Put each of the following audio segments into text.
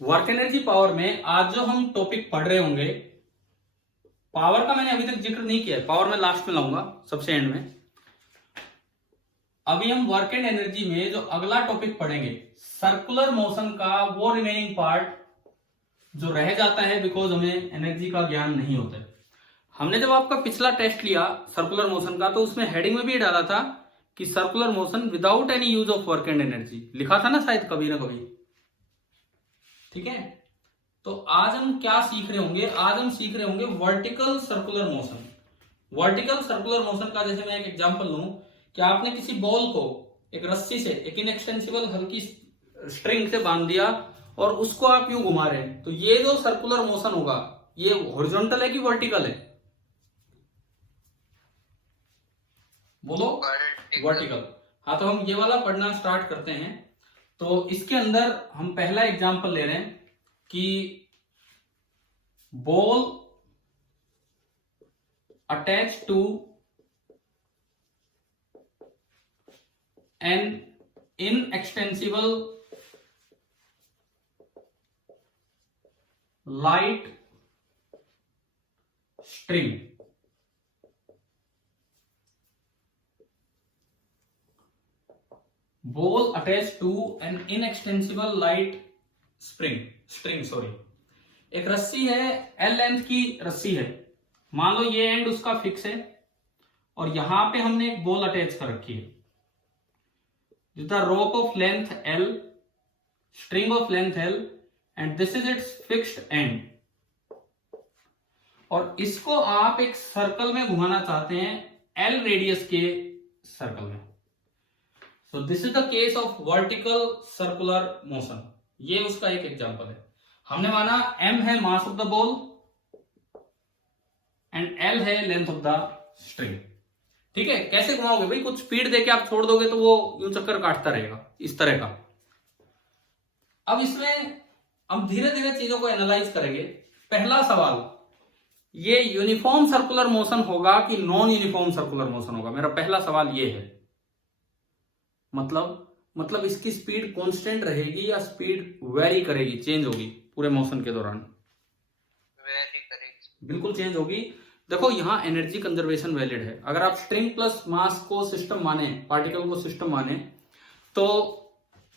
Work energy power में आज जो हम टॉपिक पढ़ रहे होंगे, पावर का मैंने अभी तक जिक्र नहीं किया है, पावर में लास्ट में लाऊंगा, सबसे एंड में। अभी हम वर्क एंड एनर्जी में जो अगला टॉपिक पढ़ेंगे, सर्कुलर मोशन का वो रिमेनिंग पार्ट जो रह जाता है बिकॉज हमें एनर्जी का ज्ञान नहीं होता है। हमने जब आपका पिछला टेस्ट लिया सर्कुलर मोशन का, तो उसमें हेडिंग में भी डाला था कि circular motion without any use of work and energy, लिखा था ना शायद कभी ना कभी। ठीक है, तो आज हम क्या सीख रहे होंगे? आज हम सीख रहे होंगे vertical circular motion. Vertical circular motion का जैसे मैं एक एग्जांपल लूं कि आपने किसी बॉल को एक रस्सी से, एक इनएक्सटेंसिबल हल्की स्ट्रिंग से बांध दिया और उसको आप यूं घुमा रहे हैं, तो ये जो सर्कुलर मोशन होगा ये हॉरिजॉन्टल है कि वर्टिकल है? बोलो। वर्टिकल। हाँ, तो हम ये वाला पढ़ना स्टार्ट करते हैं। तो इसके अंदर हम पहला एग्जांपल ले रहे हैं कि ball attach to an inextensible light string. Ball attach to an inextensible light string. एक रस्सी है, एल लेंथ की रस्सी है, मान लो ये एंड उसका फिक्स है और यहां पे हमने एक बॉल अटैच कर रखी है। The rope of length L, string of length L, and this is it's fixed and. और इसको आप एक सर्कल में घुमाना चाहते हैं, एल रेडियस के सर्कल में। So this is the case of vertical circular motion। ये उसका एक एग्जांपल है। हमने माना m है mass of the ball and l है लेंथ ऑफ द स्ट्रिंग। ठीक है, कैसे घुमाओगे भाई? कुछ स्पीड देके आप छोड़ दोगे तो वो यूं चक्कर काटता रहेगा, इस तरह का। अब इसमें हम धीरे धीरे चीजों को एनालाइज करेंगे। पहला सवाल, ये यूनिफॉर्म सर्कुलर मोशन होगा कि नॉन यूनिफॉर्म सर्कुलर मोशन होगा? मेरा पहला सवाल ये है। मतलब इसकी स्पीड कांस्टेंट रहेगी या स्पीड वेरी करेगी, चेंज होगी पूरे मोशन के दौरान? वेरी करेगी, बिल्कुल चेंज होगी। देखो यहां एनर्जी कंजर्वेशन वैलिड है। अगर आप स्ट्रिंग प्लस मास को सिस्टम माने, पार्टिकल को सिस्टम माने, तो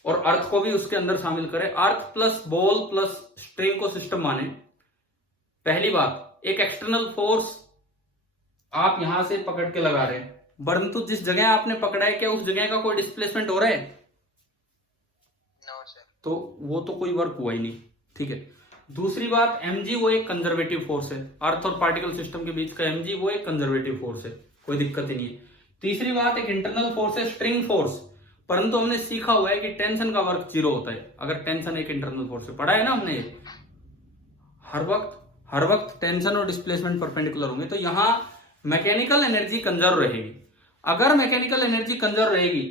और अर्थ को भी उसके अंदर शामिल करें, अर्थ प्लस बॉल प्लस स्ट्रिंग को सिस्टम माने, पहली बात एक एक्सटर्नल फोर्स आप यहां से पकड़ के लगा रहे हैं, परंतु जिस जगह आपने पकड़ा है क्या उस जगह का कोई डिस्प्लेसमेंट हो रहा है? No sir. तो वो तो कोई वर्क हुआ ही नहीं। ठीक है, दूसरी बात, mg वो एक कंजर्वेटिव फोर्स है, अर्थ और पार्टिकल सिस्टम के बीच का mg वो एक कंजर्वेटिव फोर्स है, कोई दिक्कत ही नहीं है। तीसरी बात, एक इंटरनल फोर्स है स्ट्रिंग फोर्स, परंतु हमने सीखा हुआ है कि टेंशन का वर्क जीरो होता है अगर टेंशन एक इंटरनल फोर्स है। पढ़ा है ना हमने ये, हर वक्त टेंशन और डिस्प्लेसमेंट परपेंडिकुलर होंगे, तो यहां मैकेनिकल एनर्जी कंजर्व रहेगी। अगर मैकेनिकल एनर्जी कंजर्व रहेगी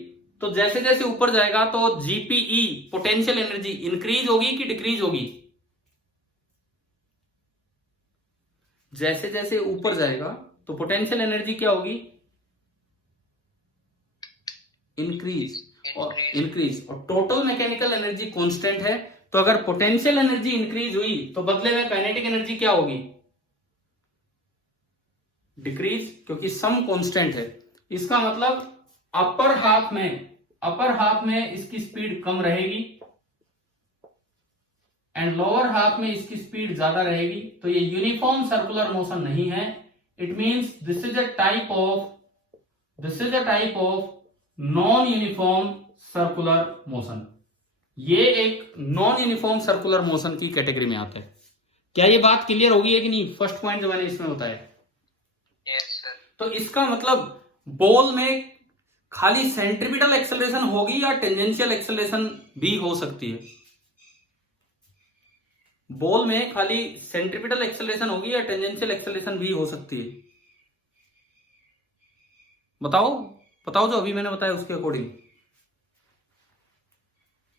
तो जैसे जैसे ऊपर जाएगा तो जीपीई पोटेंशियल एनर्जी इंक्रीज होगी कि डिक्रीज होगी? जैसे जैसे ऊपर जाएगा तो पोटेंशियल एनर्जी क्या होगी? इंक्रीज और टोटल मैकेनिकल एनर्जी कांस्टेंट है, तो अगर पोटेंशियल एनर्जी इंक्रीज हुई तो बदले में काइनेटिक एनर्जी क्या होगी? डिक्रीज, क्योंकि सम कांस्टेंट है। इसका मतलब अपर हाफ में इसकी स्पीड कम रहेगी एंड लोअर हाफ में इसकी स्पीड ज्यादा रहेगी, तो ये यूनिफॉर्म सर्कुलर मोशन नहीं है। It means this is a type of non uniform circular motion. ये एक नॉन यूनिफॉर्म सर्कुलर मोशन की कैटेगरी में आता है। क्या ये बात क्लियर होगी है कि नहीं? फर्स्ट पॉइंट जो मैंने इसमें बताया। Yes sir. तो इसका मतलब बॉल में खाली सेंट्रीपिटल एक्सेलरेशन होगी या टेंजेंशियल एक्सेलरेशन भी हो सकती है? बॉल में खाली सेंट्रीपिटल एक्सेलरेशन होगी या टेंजेंशियल एक्सेलरेशन भी हो सकती है? बताओ जो अभी मैंने बताया उसके अकॉर्डिंग,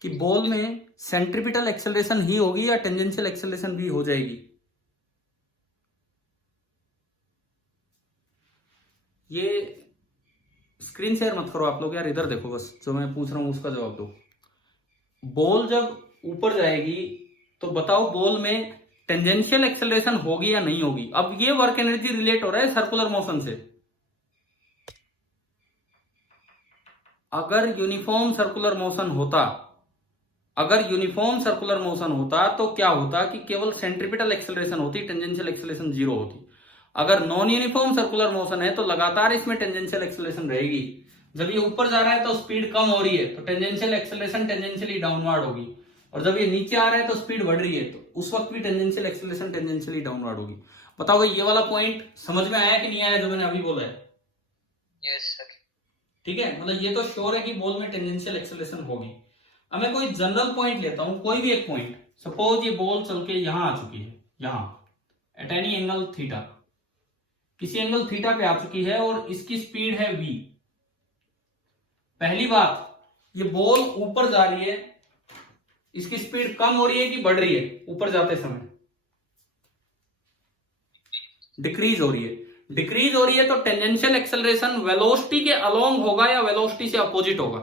कि बॉल में सेंट्रीपिटल एक्सेलरेशन ही होगी या टेंजेंशियल एक्सेलरेशन भी हो जाएगी? ये स्क्रीन शेयर मत करो आप लोग यार, इधर देखो बस, जो मैं पूछ रहा हूं उसका जवाब दो। बॉल जब ऊपर जाएगी तो बताओ बॉल में टेंजेंशियल एक्सेलरेशन होगी या नहीं होगी। अब ये वर्क एनर्जी रिलेट हो रहा है सर्कुलर मोशन से। अगर यूनिफॉर्म सर्कुलर मोशन होता तो क्या होता कि केवल सेंट्रीपिटल एक्सेलरेशन होती, टेंजेंशियल एक्सेलरेशन 0 होती। अगर नॉन यूनिफॉर्म सर्कुलर मोशन है तो लगातार इसमें टेंजेंशियल एक्सेलरेशन रहेगी। जब ये ऊपर जा रहा है तो स्पीड कम हो रही है तो टेंजेंशियल एक्सेलरेशन टेंजेंशियली डाउनवर्ड होगी, और जब ये नीचे आ रहा है तो स्पीड बढ़ रही है तो उस वक्त भी टेंजेंशियल एक्सेलरेशन टेंजेंशियली डाउनवर्ड होगी। बताओ भाई ये वाला पॉइंट समझ में आया कि नहीं आया जो मैंने अभी बोला है? Yes sir. ठीक है, मतलब ये तो श्योर है कि बॉल में टेंजेंशियल एक्सेलरेशन होगी। अब मैं कोई जनरल पॉइंट लेता हूं, कोई भी एक पॉइंट। सपोज ये बॉल चल के यहां आ चुकी है, यहां एट एनी एंगल थीटा, किसी एंगल थीटा पे आ चुकी है और इसकी स्पीड है v। पहली बात, ये बॉल ऊपर जा रही है, इसकी स्पीड कम हो रही है कि बढ़ रही है? ऊपर जाते समय डिक्रीज हो रही है। डिक्रीज हो रही है तो टेंजेंशियल एक्सेलरेशन वेलोसिटी के अलोंग होगा या वेलोसिटी से अपोजिट होगा?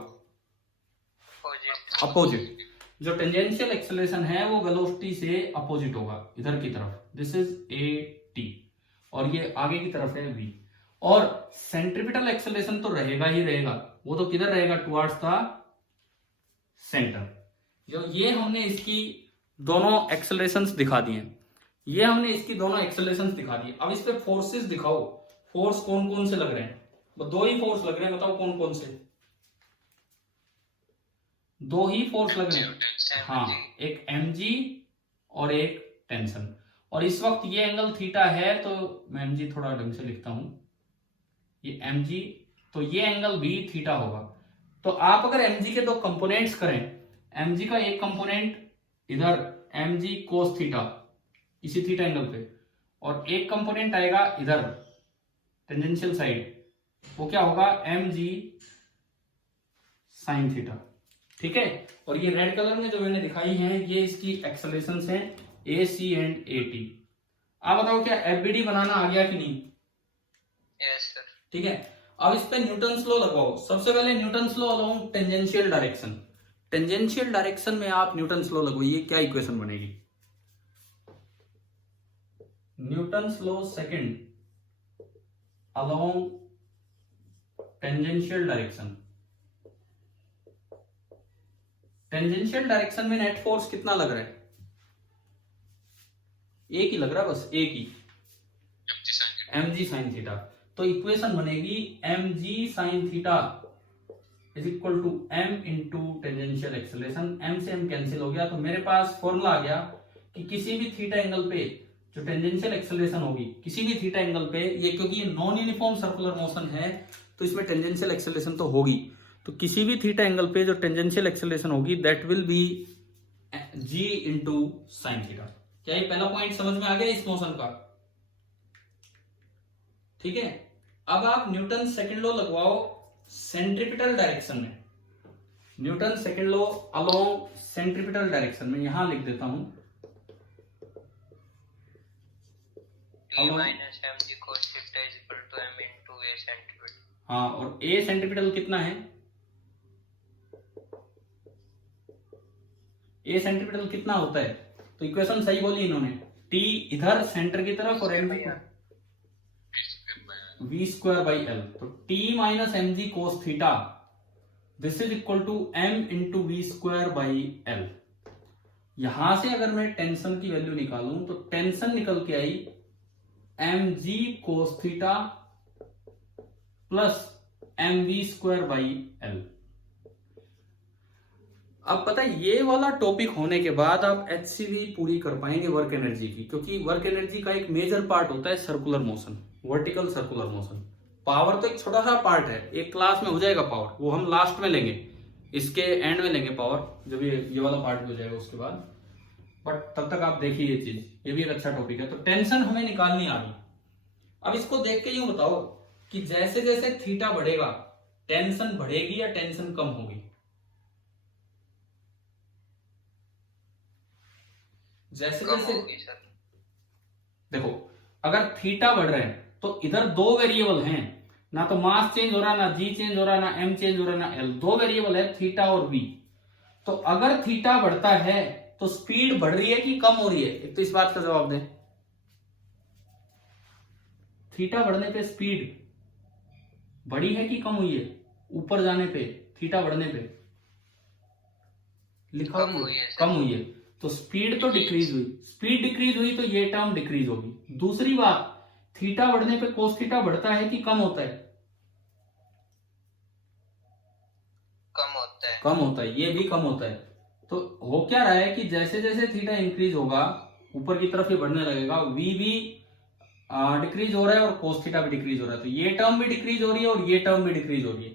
अपोजिट। जो टेंजेंशियल एक्सेलरेशन है वो वेलोसिटी से अपोजिट होगा, इधर की तरफ। दिस इज ए टी और ये आगे की तरफ है v। और सेंट्रीपिटल एक्सेलरेशन तो रहेगा ही रहेगा, वो तो किधर रहेगा? Towards the centre. जो ये हमने इसकी दोनों एक्सेलरेशंस दिखा दिए, ये हमने इसकी दोनों एक्सेलरेशंस दिखा दी। अब इस पे फोर्सेस दिखाओ, फोर्स कौन कौन से लग रहे हैं? दो ही फोर्स लग रहे हैं, बताओ कौन कौन से? दो ही फोर्स लग रहे हैं, हाँ, एक mg और एक टेंशन। और इस वक्त ये एंगल थीटा है तो मैं mg थोड़ा ढंग से लिखता हूं, ये mg, तो ये एंगल भी थीटा होगा। तो आप अगर mg के दो कंपोनेंट्स करें, mg का एक कंपोनेंट इधर mg cos थीटा इसी थीटा एंगल पे, और एक कंपोनेंट आएगा इधर टेंजेंशियल साइड, वो क्या होगा? mg sin theta. ठीक है, और ये रेड कलर में जो मैंने दिखाई हैं ये इसकी एक्सेलरेशंस हैं AC एंड AT। आप बताओ क्या FBD बनाना आ गया कि नहीं? Yes sir. ठीक है, अब इस पे न्यूटन्स लॉ लगवाओ। सबसे पहले Newton's law along tangential direction. Tangential direction में आप न्यूटन्स लॉ लगवाइए, क्या इक्वेशन बनेगी? Newton's law second along tangential direction. Tangential direction में नेट फोर्स कितना लग रहा है? एक ही लग रहा है, बस एक ही, mg sin थीटा। तो इक्वेशन बनेगी mg sin थीटा is equal to m into tangential acceleration. m से m कैंसिल हो गया तो मेरे पास फॉर्मूला आ गया कि किसी भी थीटा एंगल पे जो टेंजेंशियल एक्सेलरेशन होगी, किसी भी थीटा एंगल पे, ये क्योंकि ये नॉन यूनिफॉर्म सर्कुलर मोशन है तो इसमें टेंजेंशियल एक्सेलरेशन तो होगी, तो किसी भी थीटा एंगल पे जो टेंजेंशियल एक्सेलरेशन होगी that will B g into sine theta. क्या ये पहला पॉइंट समझ में आ गया इस मोशन का? ठीक है, अब आप न्यूटन सेकंड लॉ लगवाओ सेंट्रीपिटल डायरेक्शन में। Newton second law along centripetal direction में यहां लिख देता हूं, हाँ, और a सेंट्रीपिटल कितना है? a सेंट्रीपिटल कितना होता है? तो इक्वेशन सही बोली इन्होंने, t इधर सेंटर की तरफ और m v square by L. तो t minus M G cos theta this is equal to m into V square by L. यहां से अगर मैं टेंशन की वैल्यू निकालूं तो टेंशन निकल के आई mg cos theta plus mv square by L. अब पता है ये वाला टॉपिक होने के बाद आप HCV पूरी कर पाएंगे वर्क एनर्जी की, क्योंकि वर्क एनर्जी का एक मेजर पार्ट होता है circular motion, vertical circular motion. Power तो एक छोटा सा पार्ट है, एक क्लास में हो जाएगा पावर, वो हम लास्ट में लेंगे, इसके एंड में लेंगे पावर, जब ये वाला पार्ट भी हो जाएगा उसके बाद। बट तब तक आप देखिए ये चीज, ये भी एक अच्छा टॉपिक है। तो टेंशन हमें निकालनी आ रही। अब इसको देख के यूं बताओ कि जैसे जैसे थीटा बढ़ेगा टेंशन बढ़ेगी या टेंशन कम होगी? जैसे जैसे देखो, अगर थीटा बढ़ रहे हैं तो इधर दो वेरिएबल हैं, ना तो मास चेंज हो रहा, ना जी चेंज हो रहा, ना एम चेंज हो रहा, ना एल, दो वेरिएबल है थीटा और वी। तो अगर थीटा बढ़ता है तो स्पीड बढ़ रही है कि कम हो रही है? एक तो इस बात का जवाब दें। थीटा बढ़ने पे स्पीड बढ़ी है कि कम हुई है? ऊपर जाने पे, थीटा बढ़ने पे लिखा कम हुई है सर। कम हुई है, तो स्पीड तो डिक्रीज हुई। स्पीड डिक्रीज हुई तो ये टर्म डिक्रीज होगी। दूसरी बात, थीटा बढ़ने पे कोस थीटा बढ़ता है कि कम होता है? कम होता है। कम होता है, ये भी कम होता है। तो हो क्या रहा है कि जैसे जैसे थीटा इंक्रीज होगा ऊपर की तरफ ये बढ़ने लगेगा, वी भी डिक्रीज हो रहा है और कोस थीटा भी डिक्रीज हो रहा है। तो ये टर्म भी डिक्रीज हो रही है और ये टर्म भी डिक्रीज हो रही है।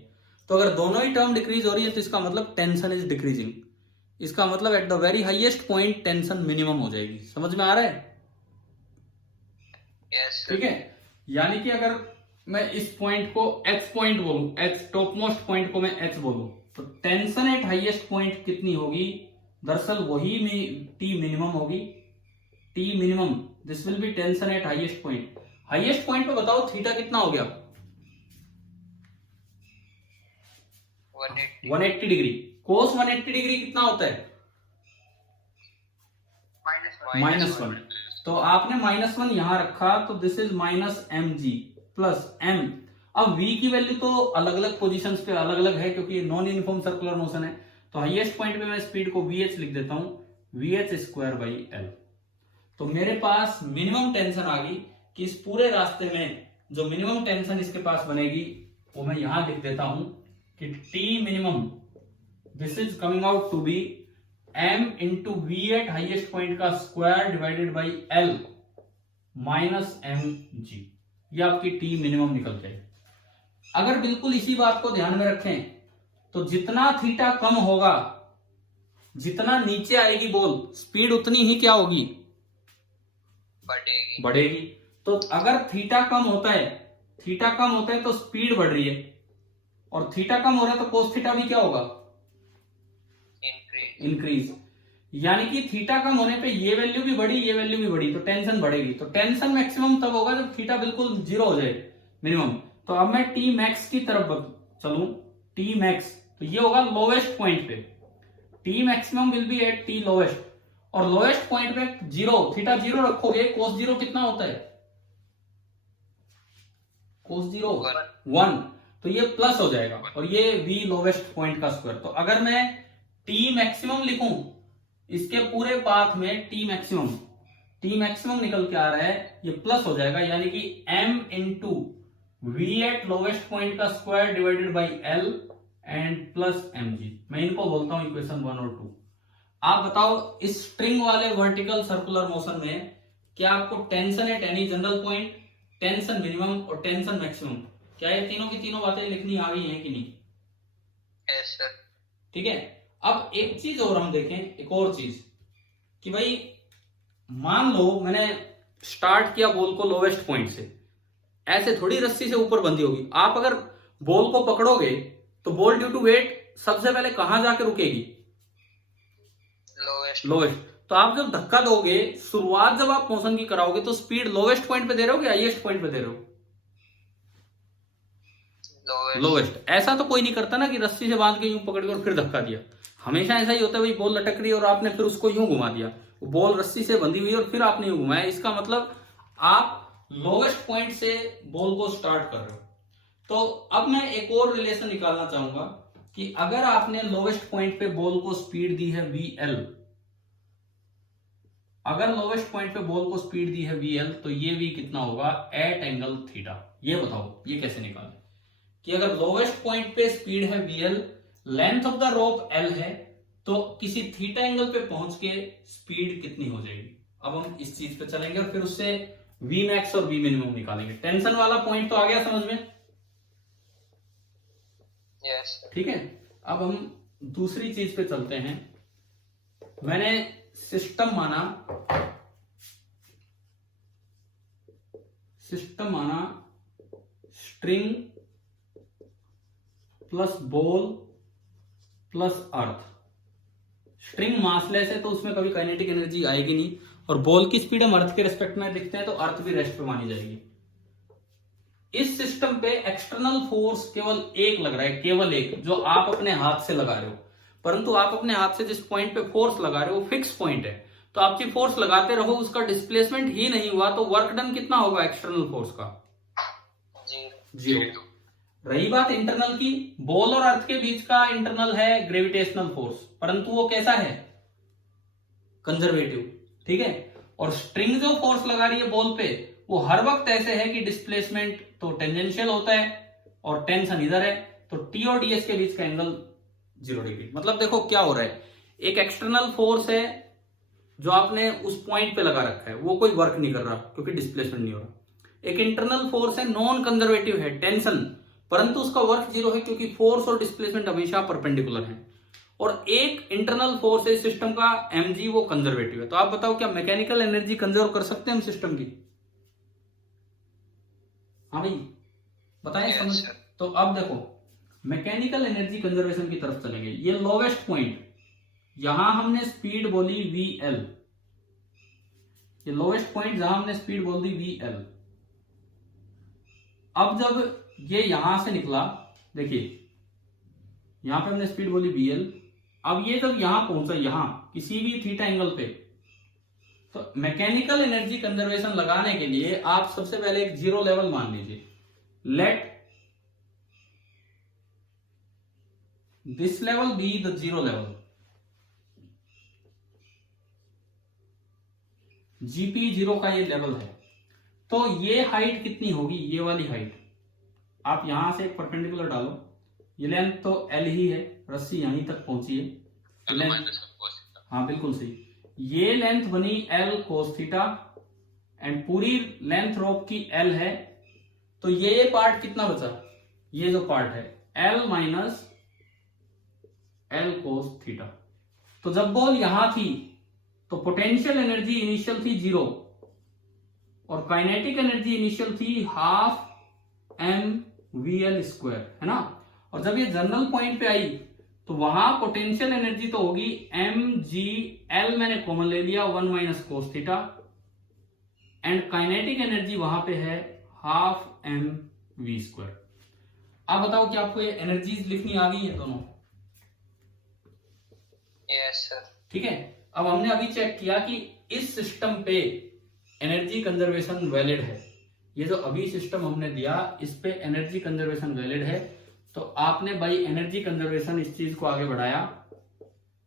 तो अगर दोनों ही टर्म डिक्रीज हो रही है तो इसका मतलब टेंशन इज डिक्रीजिंग। इसका मतलब at the very highest point tension minimum हो जाएगी। समझ में आ रहा है? यस ठीक है। यानी कि अगर मैं इस पॉइंट को एच पॉइंट बोलूं, एच टॉप मोस्ट पॉइंट को मैं एच बोलूं, तो टेंशन एट हाईएस्ट पॉइंट कितनी होगी? दरअसल वही टी मिनिमम होगी। T minimum, this will be tension eight highest point. Highest point पे बताओ थीटा कितना हो गया? 180 डिग्री। कोस 180 डिग्री कितना होता है? -1। तो आपने -1 यहां रखा तो this is -mg plus m। अब v की वैल्यू तो अलग अलग पोजीशंस पे अलग अलग है क्योंकि नॉन यूनिफॉर्म सर्कुलर मोशन है। तो हाईएस्ट पॉइंट पे मैं स्पीड को vh लिख देता हूं, vh²/L। तो मेरे पास मिनिमम टेंशन आ गई कि इस पूरे रास्ते में जो मिनिमम टेंशन इसके पास बनेगी वो मैं यहां लिख देता हूं कि T minimum this is coming out to be m into V at highest point का square divided by L minus mg। ये आपकी T मिनिमम निकल जाएगी। अगर बिल्कुल इसी बात को ध्यान में रखें तो जितना थीटा कम होगा, जितना नीचे आएगी बॉल, स्पीड उतनी ही क्या होगी? बढ़ेगी। तो अगर थीटा कम होता है तो स्पीड बढ़ रही है, और थीटा कम हो रहा है तो कोस थीटा भी क्या होगा? इंक्रीज। यानी कि थीटा कम होने पे ये वैल्यू भी बढ़ी, ये वैल्यू भी बढ़ी, तो टेंशन बढ़ेगी। तो टेंशन मैक्सिमम तब होगा जब थीटा बिल्कुल जीरो हो जाए, मिनिमम। तो अब मैं टी मैक्स की तरफ चलूं, टी मैक्स, तो ये होगा लोवेस्ट पॉइंट पे। T maximum will be at T lowest, और लोवेस्ट पॉइंट पे जीरो, थीटा जीरो रखोगे, कोस जीरो कितना होता है? कोस जीरो 1, तो ये प्लस हो जाएगा, और ये वी लोवेस्ट पॉइंट का स्क्वायर। तो अगर मैं टी मैक्सिमम लिखूं इसके पूरे पाथ में, टी मैक्सिमम निकल के आ रहा है, ये प्लस हो जाएगा, यानी कि m into V at lowest point का square divided by L and plus mg। मैं इनको बोलता हूं इक्वेशन 1 और 2। आप बताओ इस स्ट्रिंग वाले वर्टिकल सर्कुलर मोशन में क्या आपको tension at any general point, tension minimum और टेंशन मैक्सिमम, क्या ये तीनों की तीनों बातें लिखनी आ गई हैं कि नहीं? Yes sir. ठीक है। अब एक चीज और हम देखें, एक और चीज कि भाई मान लो मैंने स्टार्ट किया बॉल को लोवेस्ट पॉइंट से, ऐसे थोड़ी रस्सी से ऊपर बंधी होगी। आप अगर बॉल को पकड़ोगे तो बॉल ड्यू टू वेट सबसे पहले कहां जाके रुकेगी? लोवेस्ट। तो आप जब धक्का दोगे, शुरुआत जब आप मोशन की कराओगे, तो स्पीड लोवेस्ट पॉइंट पे दे रहे हो कि हाईएस्ट पॉइंट पे दे रहे हो? लोवेस्ट। ऐसा तो कोई नहीं करता ना कि रस्सी से बांध के यूं पकड़ के और फिर धक्का दिया। हमेशा ऐसा ही होता है, भाई बॉल लटक रही है और आपने फिर उसको यूं घुमा दिया, बॉल रस्सी से बंधी हुई और फिर आपने यूं घुमाया। इसका मतलब आप लोवेस्ट पॉइंट से बॉल को स्टार्ट कर रहे हो। तो अब मैं एक और रिलेशन निकालना चाहूंगा कि अगर आपने लोवेस्ट पॉइंट पे बॉल को स्पीड दी है VL, अगर लोवेस्ट पॉइंट पे बॉल को स्पीड दी है VL, तो ये V कितना होगा एट एंगल थीटा? ये बताओ ये कैसे निकालें कि अगर लोवेस्ट पॉइंट पे स्पीड है VL, length of the rope L है, तो किसी थीटा एंगल पे पहुंच के स्पीड कितनी हो जाएगी? अब हम इस चीज पे चलेंगे और फिर उससे V मैक्स और V मिनिमम निकालेंगे। टेंशन वाला पॉइंट तो आ गया समझ में? यस। ठीक है। अब हम दूसरी चीज पे चलते हैं। मैंने सिस्टम माना स्ट्रिंग प्लस बॉल प्लस अर्थ। स्ट्रिंग मासलेस है तो उसमें कभी काइनेटिक एनर्जी आएगी नहीं, और बॉल की स्पीड हम अर्थ के रेस्पेक्ट में देखते हैं तो अर्थ भी रेस्ट पे मानी जाएगी। इस सिस्टम पे एक्सटर्नल फोर्स केवल एक लग रहा है, केवल एक, जो आप अपने हाथ से लगा रहे हो। परंतु आप अपने हाथ से जिस पॉइंट पे फोर्स लगा रहे हो वो फिक्स पॉइंट है, तो आपकी फोर्स लगाते रहो, उसका डिस्प्लेसमेंट ही नहीं हुआ तो वर्क डन कितना होगा एक्सटर्नल फोर्स का? 0। रही बात इंटरनल की, बॉल और अर्थ के बीच का इंटरनल है ग्रेविटेशनल फोर्स, परंतु वो कैसा है? कंजर्वेटिव, ठीक है। और स्ट्रिंग जो फोर्स लगा रही है बॉल पे, वो हर वक्त ऐसे है कि डिस्प्लेसमेंट तो टेंजेंशियल होता है और टेंशन इधर है, तो टी और डीएस के बीच का एंगल 0 डिग्री। मतलब देखो क्या हो रहा है, एक एक्सटर्नल फोर्स है जो आपने उस पॉइंट पे लगा रखा है, वो कोई वर्क नहीं कर रहा क्योंकि डिस्प्लेसमेंट नहीं हो रहा। एक इंटरनल फोर्स है, नॉन कंजर्वेटिव है, टेंशन, परंतु उसका वर्क 0 है क्योंकि फोर्स और डिस्प्लेसमेंट हमेशा परपेंडिकुलर है। और एक इंटरनल फोर्स है सिस्टम का mg, वो कंजर्वेटिव है। तो आप बताओ क्या मैकेनिकल एनर्जी कंजर्व कर सकते हैं हम सिस्टम की? हाँ भाई बताएं समझ। तो अब देखो मैकेनिकल एनर्जी कंजर्वेशन की तरफ चलेंगे। ये लोवेस्ट पॉइंट, यहां हमने स्पीड बोली VL, ये लोवेस्ट पॉइंट जहां हमने स्पीड बोल दी VL। अब जब ये यहां से निकला, देखिए यहां पे हमने स्पीड बोली VL, अब ये जब यहां पहुंचा, यहां किसी भी थीटा एंगल पे, तो मैकेनिकल एनर्जी कंजर्वेशन लगाने के लिए आप सबसे पहले एक 0 लेवल मान लीजिए। Let this level be the 0 level, GP 0 का ये लेवल है। तो ये हाइट कितनी होगी? ये वाली हाइट, आप यहां से एक परपेंडिकुलर डालो, ये लेंथ तो L ही है, रस्सी यहीं तक पहुंची है, हाँ बिल्कुल सही। ये लेंथ बनी L cos थीटा एंड पूरी लेंथ रोप की L है, तो ये पार्ट कितना बचा? ये जो पार्ट है L minus L cos theta. तो जब बॉल यहां थी तो पोटेंशियल एनर्जी इनिशियल थी 0 और काइनेटिक एनर्जी इनिशियल थी हाफ mvl², है ना। और जब ये जनरल पॉइंट पे आई तो वहां पोटेंशियल एनर्जी तो होगी mgl, मैंने कॉमन ले लिया, 1 minus cos theta, and kinetic energy वहां पे है हाफ mv²। आप बताओ कि आपको ये एनर्जीज लिखनी आ गई है दोनों? Yes sir. ठीक है। अब हमने अभी चेक किया कि इस सिस्टम पे एनर्जी कंजर्वेशन वैलिड है। ये जो अभी सिस्टम हमने दिया इस पे एनर्जी कंजर्वेशन वैलिड है, तो आपने बाई एनर्जी कंजर्वेशन इस चीज को आगे बढ़ाया।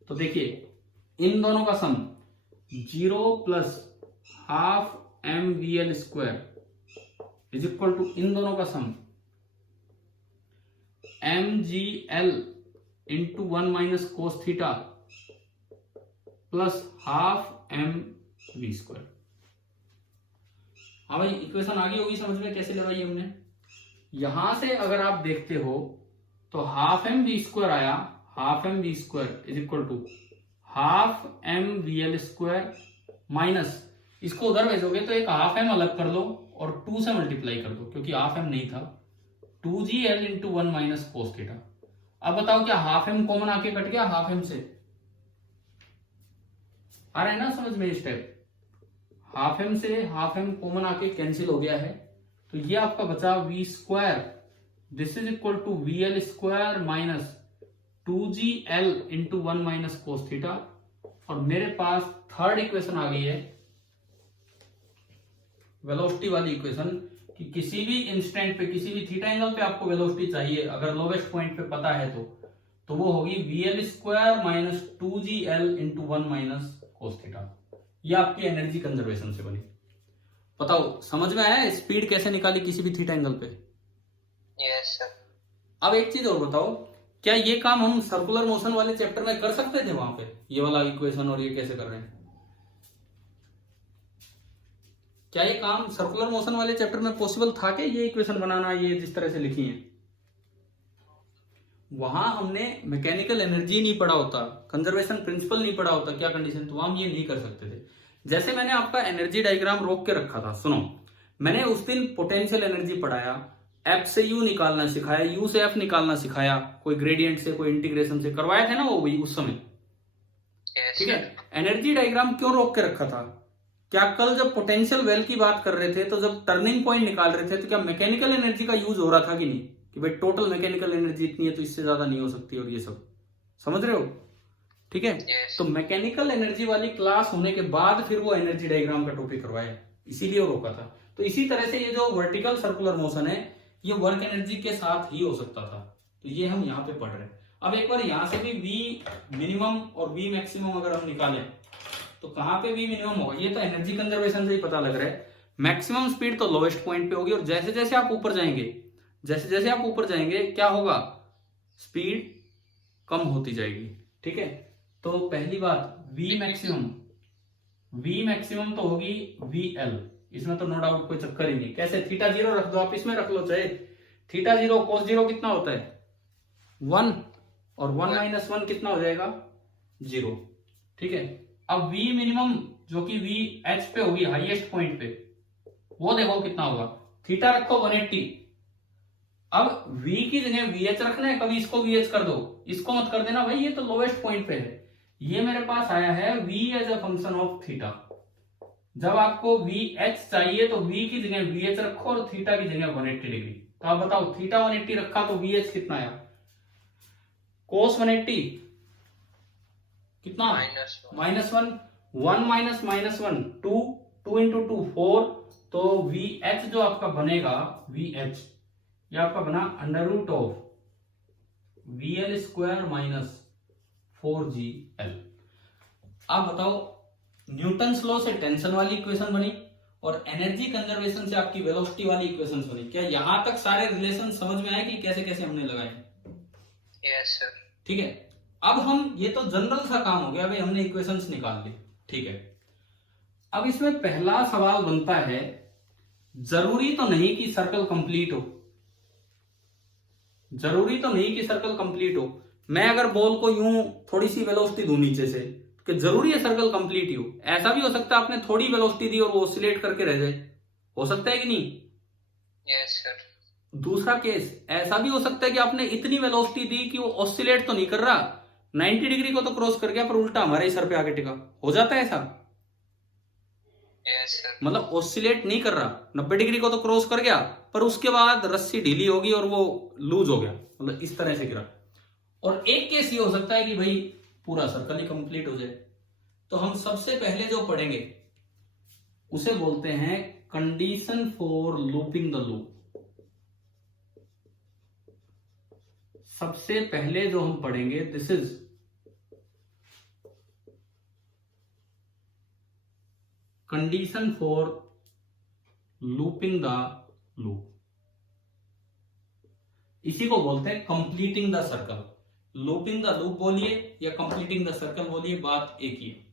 तो देखिए इन दोनों का sum 0 plus half mvl² is equal to इन दोनों का sum mgl into 1 minus cos theta plus half mv²। हाँ भाई इक्वेशन आ गई होगी समझ में कैसे लगाई हमने। यहां से अगर आप देखते हो तो हाफ mv² आया, half mv² is equal to half mvl² minus, इसको उधर भेजोगे तो एक हाफ m अलग कर लो और 2 से मल्टीप्लाई कर दो क्योंकि हाफ m नहीं था, 2gl into 1 minus cos theta. अब बताओ क्या हाफ m कॉमन आके कट गया हाफ m से? आ रहा है ना समझ में स्टेप? हाफ m से हाफ m कॉमन आके कैंसिल हो गया है, तो ये आपका बचा v², this is equal to vl² minus 2gl into 1 minus cos theta. और मेरे पास थर्ड इक्वेशन आ गई है वेलोसिटी वाली इक्वेशन, कि किसी भी इंस्टेंट पे किसी भी थीटा एंगल पे आपको वेलोसिटी चाहिए अगर लोवेस्ट पॉइंट पे पता है तो वो होगी vl² minus 2gl into 1 minus cos theta. ये आपकी एनर्जी कंजर्वेशन से बनी। बताओ समझ में आया स्पीड कैसे निकाली किसी भी थीटा एंगल पे? Yes sir. अब एक चीज और बताओ, क्या ये काम हम सर्कुलर मोशन वाले चैप्टर में कर सकते थे वहां पे? ये वाला इक्वेशन और ये कैसे कर रहे हैं, क्या ये काम सर्कुलर मोशन वाले चैप्टर में पॉसिबल था कि ये इक्वेशन बनाना ये जिस तरह से लिखी है? वहां हमने मैकेनिकल एनर्जी नहीं पढ़ा होता, कंजर्वेशन प्रिंसिपल नहीं पढ़ा होता, क्या कंडीशन, तो हम ये नहीं कर सकते थे। जैसे मैंने आपका एनर्जी डायग्राम रोक के रखा था, सुनो, मैंने उस दिन पोटेंशियल एनर्जी पढ़ाया, F से U निकालना सिखाया, U से F निकालना सिखाया, कोई ग्रेडियंट से कोई इंटीग्रेशन से करवाया था ना वो भी उस समय, ठीक है। एनर्जी डायग्राम क्यों रोक के रखा था? क्या कल जब पोटेंशियल वेल की बात कर रहे थे तो जब टर्निंग पॉइंट निकाल रहे थे तो क्या मैकेनिकल एनर्जी का यूज हो रहा था कि नहीं, कि भाई टोटल मैकेनिकल एनर्जी इतनी है तो इससे ज्यादा नहीं हो सकती और ये सब, समझ रहे हो? ठीक है। Yes. तो मैकेनिकल एनर्जी वाली क्लास होने के बाद फिर वो एनर्जी डायग्राम का टॉपिक करवाया, इसीलिए वो रोका था। तो इसी तरह से ये जो वर्टिकल सर्कुलर मोशन है ये वर्क एनर्जी के साथ ही हो सकता था, तो ये हम यहाँ पे पढ़ रहे हैं। अब एक बार यहां से भी V मिनिमम और V मैक्सिमम अगर हम निकालें तो कहां पे V मिनिमम होगा, ये तो एनर्जी कंजर्वेशन से ही पता लग रहा है। मैक्सिमम स्पीड तो लोएस्ट पॉइंट पे होगी, और जैसे जैसे आप ऊपर जाएंगे, जैसे जैसे आप ऊपर जाएंगे क्या होगा, स्पीड कम होती जाएगी, ठीक है। तो पहली बात V मैक्सिमम तो होगी VL, इसमें तो नो डाउट कोई चक्कर ही नहीं। कैसे, थीटा 0 रख दो, आप इसमें रख लो चाहे, थीटा 0 cos 0 कितना होता है 1, और 1 माइनस 1 कितना हो जाएगा 0, ठीक है। अब V मिनिमम जो कि VH पे होगी, हाईएस्ट पॉइंट पे, वो देखो कितना होगा, थीटा रखो 180। अब V की जगह VH रखना है, कभी इसको VH कर दो, इसको मत कर देना भाई, ये तो लोवेस्ट पॉइंट पे है। ये मेरे पास आया है V as a function of theta. जब आपको VH चाहिए तो V की जगह VH रखो और थीटा की जगह 180 डिग्री। तो आप बताओ, थीटा 180 रखा तो VH कितना आया, cos 180 कितना, -1, 1 माइनस -1 2, 2 इंटू 2 4, तो VH जो आपका बनेगा, VH ये आपका बना √of VL square minus 4GL। आप बताओ, न्यूटन्स लॉ से टेंशन वाली इक्वेशन बनी और एनर्जी कंजर्वेशन से आपकी वेलोसिटी वाली इक्वेशन बनी। क्या यहां तक सारे रिलेशन समझ में आए कि कैसे कैसे हमने लगाए? Yes sir. ठीक है। अब हम, ये तो जनरल सा काम हो गया भाई, हमने इक्वेशंस निकाल ली, ठीक है। अब इसमें पहला सवाल बनता है, जरूरी तो नहीं कि सर्कल कंप्लीट हो, जरूरी तो नहीं कि सर्कल कंप्लीट हो। मैं अगर बॉल को यूं थोड़ी सी वेलोसिटी दूं नीचे से, कि जरूरी है सर्कल कंप्लीट ही हो? ऐसा भी हो सकता है आपने थोड़ी वेलोसिटी दी और वो ऑसिलेट करके रह जाए, हो सकता है कि नहीं? Yes sir. दूसरा केस ऐसा भी हो सकता है कि आपने इतनी वेलोसिटी दी कि वो ऑसिलेट तो नहीं कर रहा, 90 डिग्री को तो क्रॉस कर गया पर उल्टा हमारे ही सर पे आके टिका, हो जाता है ऐसा? Yes sir. मतलब ऑसिलेट नहीं कर रहा, 90 डिग्री को तो क्रॉस कर गया पर उसके बाद रस्सी ढीली होगी और वो लूज हो गया, मतलब इस तरह से गिरा। और एक केस ये हो सकता है कि भाई पूरा सर्कल ही कंप्लीट हो जाए। तो हम सबसे पहले जो पढ़ेंगे उसे बोलते हैं condition for looping the loop. सबसे पहले जो हम पढ़ेंगे, this is condition for looping the loop. इसी को बोलते हैं completing the circle. Looping the loop बोलिए या कंप्लीटिंग द सर्कल बोलिए, बात एक ही है।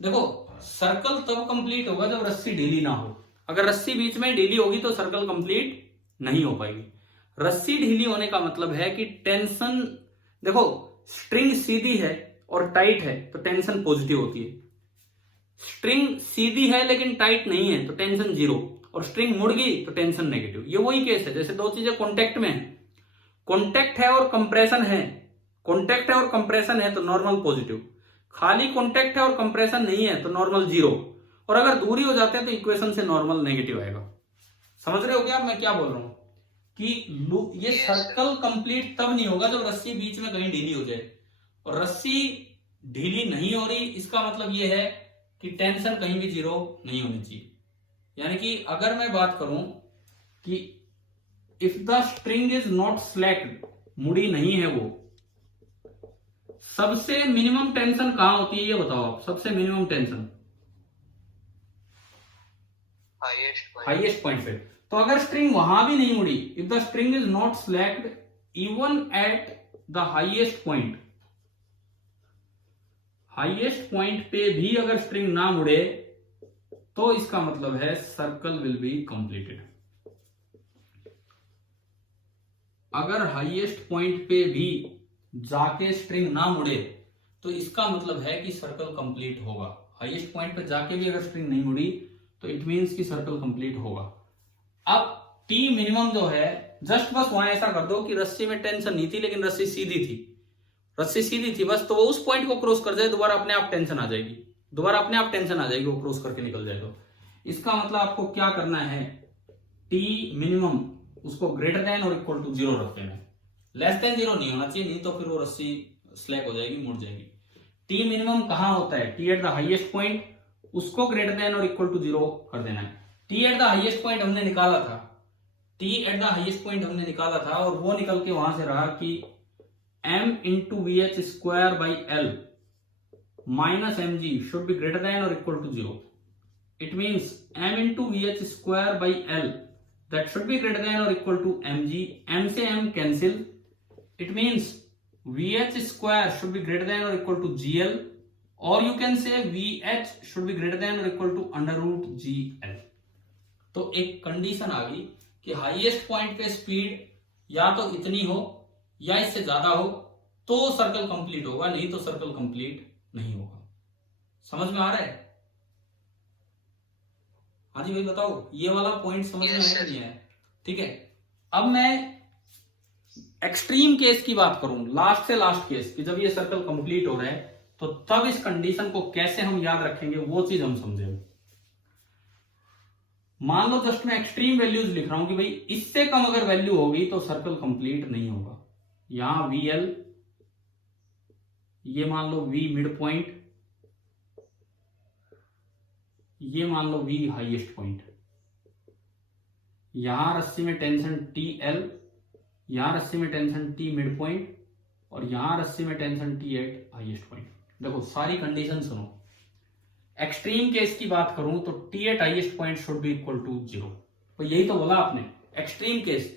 देखो, सर्कल तब कंप्लीट होगा जब रस्सी ढीली ना हो। अगर रस्सी बीच में ढीली होगी तो सर्कल कंप्लीट नहीं हो पाएगी। रस्सी ढीली होने का मतलब है कि टेंशन, देखो स्ट्रिंग सीधी है और टाइट है तो टेंशन पॉजिटिव होती है, स्ट्रिंग सीधी है लेकिन टाइट नहीं है तो टेंशन 0, और स्ट्रिंग मुड़ गई तो टेंशन नेगेटिव। ये वही केस है जैसे दो चीजें कॉन्टेक्ट में है, कॉन्टेक्ट है और कंप्रेशन है, कॉन्टेक्ट है और कंप्रेशन है तो नॉर्मल पॉजिटिव, खाली कॉन्टेक्ट है और कंप्रेशन नहीं है तो नॉर्मल 0, और अगर दूरी हो जाते हैं तो इक्वेशन से नॉर्मल नेगेटिव आएगा। समझ रहे हो क्या मैं क्या बोल रहा हूं? कि ये सर्कल कंप्लीट तब नहीं होगा जब रस्सी बीच में कहीं ढीली हो जाए, और रस्सी ढीली नहीं हो रही इसका मतलब ये है कि टेंशन कहीं भी 0 नहीं होनी चाहिए। यानी कि अगर मैं बात करूं कि if the string is not slaked, मुड़ी नहीं है वो, सबसे मिनिमम टेंशन कहां होती है ये बताओ आप? सबसे मिनिमम टेंशन हाईएस्ट पॉइंट पे। तो अगर स्ट्रिंग वहां भी नहीं मुड़ी, if the string is not slaked even at the highest point, highest point पे भी अगर स्ट्रिंग ना मुड़े तो इसका मतलब है सर्कल विल बी कंप्लीटेड। अगर हाईएस्ट पॉइंट पे भी जाके स्ट्रिंग ना मुड़े तो इसका मतलब है कि सर्कल कंप्लीट होगा। हाईएस्ट पॉइंट पे जाके भी अगर स्ट्रिंग नहीं मुड़ी तो इट मींस कि सर्कल कंप्लीट होगा। अब टी मिनिमम जो है, जस्ट बस वहां ऐसा कर दो कि रस्सी में टेंशन नहीं थी लेकिन रस्सी सीधी थी, रस्सी सीधी थी बस, तो वो उस पॉइंट को क्रॉस कर जाए दोबारा अपने आप टेंशन आ जाएगी, दोबारा अपने आप टेंशन आ जाएगी, वो क्रॉस करके निकल जाए। तो इसका मतलब आपको क्या करना है, टी मिनिमम उसको ग्रेटर देन और इक्वल टू 0 रख देना है, लेस देन 0 नहीं होना चाहिए, नहीं तो फिर वो रस्सी स्लैक हो जाएगी, मुड़ जाएगी। टी मिनिमम कहां होता है, T eight the highest point, उसको ग्रेटर देन और इक्वल टू 0 कर देना है। T eight the highest point हमने निकाला था, T eight the highest point हमने निकाला था और वो निकल के वहां से रहा कि m into V H square by L minus M G should be greater than और equal to 0। It means m into V H square by L that should be greater than और equal to M G, m से m cancel, it means VH square should be greater than or equal to GL, or you can say VH should be greater than or equal to under root GL। तो एक condition आ गई कि highest point पे speed या तो इतनी हो या इससे ज्यादा हो तो सर्कल कंप्लीट होगा, नहीं तो सर्कल कंप्लीट नहीं होगा। समझ में आ रहा है? हाँ जी भाई बताओ, ये वाला पॉइंट समझ में आया कि नहीं आया? ठीक है, अब मैं एक्सट्रीम केस की बात करूं, लास्ट से लास्ट केस कि जब ये सर्कल कंप्लीट हो रहा है तो तब इस कंडीशन को कैसे हम याद रखेंगे वो चीज हम समझेंगे। मान लो जस्ट मैं एक्सट्रीम वैल्यूज लिख रहा हूं कि भाई इससे कम अगर वैल्यू होगी तो सर्कल कंप्लीट नहीं होगा। यहां VL, ये मान लो V मिड पॉइंट, ये मान लो V हाईएस्ट पॉइंट, यहां रस्सी में टेंशन TL, यहां रस्सी में टेंशन T मिड पॉइंट और यहां रस्सी में tension T at highest point. देखो सारी कंडीशन सुनो। एक्सट्रीम केस की बात करूं तो T at highest point should be equal to 0। तो यही तो बोला आपने, एक्सट्रीम केस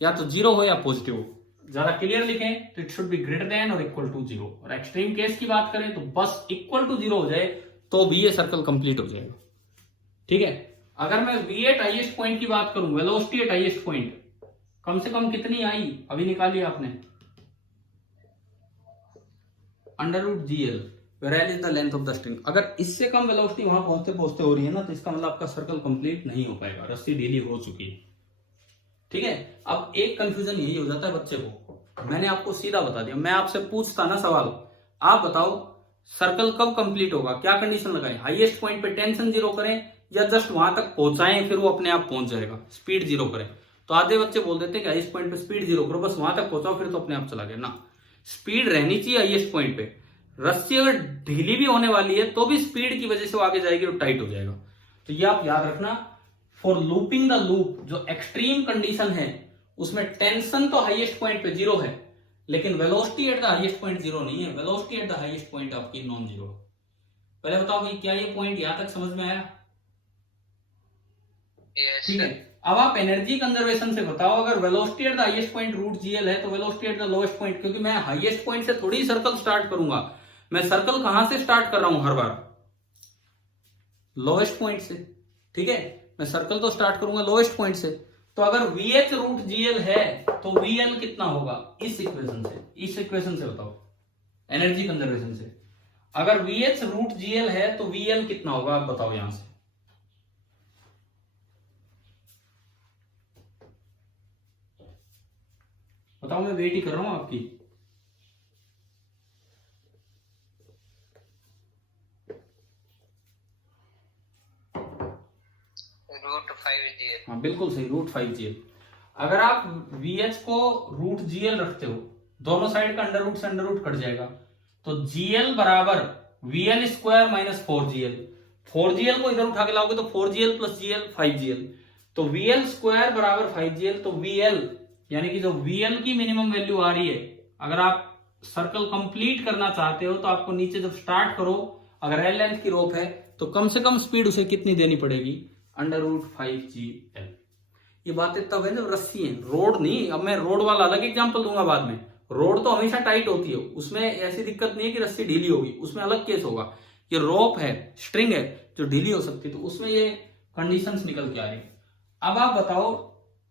या तो 0 हो या पॉजिटिव हो। ज्यादा क्लियर लिखें तो it should be greater than और इक्वल टू 0, और एक्सट्रीम केस की बात करें तो बस इक्वल टू 0 हो जाए तो भी ये सर्कल कंप्लीट हो जाएगा। ठीक है, अगर मैं V एट हाईएस्ट पॉइंट की बात करूं, वेलोसिटी एट हाईएस्ट पॉइंट कम से कम कितनी आई, अभी निकाली आपने, under root GL, where is the length of the string. अगर इससे कम वेलोसिटी वहां पहुंचते पहुंचते हो रही है ना तो इसका मतलब आपका सर्कल कंप्लीट नहीं हो पाएगा, रस्सी ढीली हो चुकी है। ठीक है, अब एक कंफ्यूजन यही हो जाता है बच्चे को, मैंने आपको सीधा बता दिया। मैं आपसे पूछता ना सवाल, आप बताओ सर्कल कब कंप्लीट होगा, क्या कंडीशन लगाएं, हाईएस्ट पॉइंट पे टेंशन 0 करें या जस्ट वहां तक पहुंचाएं फिर वो अपने आप पहुंच जाएगा, स्पीड 0 करें। तो आधे बच्चे बोल देते हैं कि हाईएस्ट पॉइंट पे स्पीड 0 करो, बस वहां तक पहुंचाओ फिर तो अपने आप चला गया ना। स्पीड रहनी चाहिए हाईएस्ट पॉइंट पे। रस्सी अगर ढीली भी होने वाली है तो भी स्पीड की वजह से वो आगे जाएगी और टाइट हो जाएगा। तो ये आप याद रखना, फॉर लूपिंग द लूप जो एक्सट्रीम कंडीशन है उसमें टेंशन तो हाईएस्ट पॉइंट पे 0 है, लेकिन velocity at the highest point 0 नहीं है, velocity at the highest point आपकी नॉन 0। पहले बताओ भाई क्या ये पॉइंट यहां तक समझ में आया? ठीक है, अब आप एनर्जी कंजर्वेशन से बताओ, अगर velocity at the highest point root GL है तो velocity at the lowest point, क्योंकि मैं हाईएस्ट पॉइंट से थोड़ी सर्कल स्टार्ट करूंगा, मैं सर्कल कहां से स्टार्ट कर रहा हूं हर बार, लोएस्ट पॉइंट से। ठीक है, मैं सर्कल तो स्टार्ट करूंगा लोएस्ट पॉइंट से। तो अगर VH रूट GL है तो VL कितना होगा, इस इक्वेशन से बताओ, एनर्जी कंजर्वेशन से। अगर VH रूट GL है तो VL कितना होगा आप बताओ यहां से। बताओ, मैं वेट ही कर रहा हूं आपकी। Root 5GL। हाँ बिल्कुल सही, रूट 5GL। अगर आप VH को रूट GL रखते हो, दोनों साइड का अंडर रूट से अंडर रूट कट जाएगा, तो GL बराबर VL square minus 4GL। 4GL को इधर उठा के लाओगे तो 4GL प्लस GL 5GL, तो VL स्क्वायर बराबर 5GL। तो VL यानी कि जो VL की मिनिमम वैल्यू आ रही है, अगर आप सर्कल कंप्लीट करना चाहते हो तो आपको नीचे जब स्टार्ट करो, अगर L लेंथ की रोप है तो कम से कम स्पीड उसे कितनी देनी पड़ेगी, अंडर रूट 5GL। ये बातें तब है जब रस्सी है, रोड नहीं। अब मैं रोड वाला अलग एग्जांपल दूंगा बाद में। रोड तो हमेशा टाइट होती है, उसमें ऐसी दिक्कत नहीं है कि रस्सी ढीली होगी, उसमें अलग केस होगा। ये रोप है, स्ट्रिंग है जो ढीली हो सकती है, तो उसमें ये कंडीशंस निकल के आ रही है। अब आप बताओ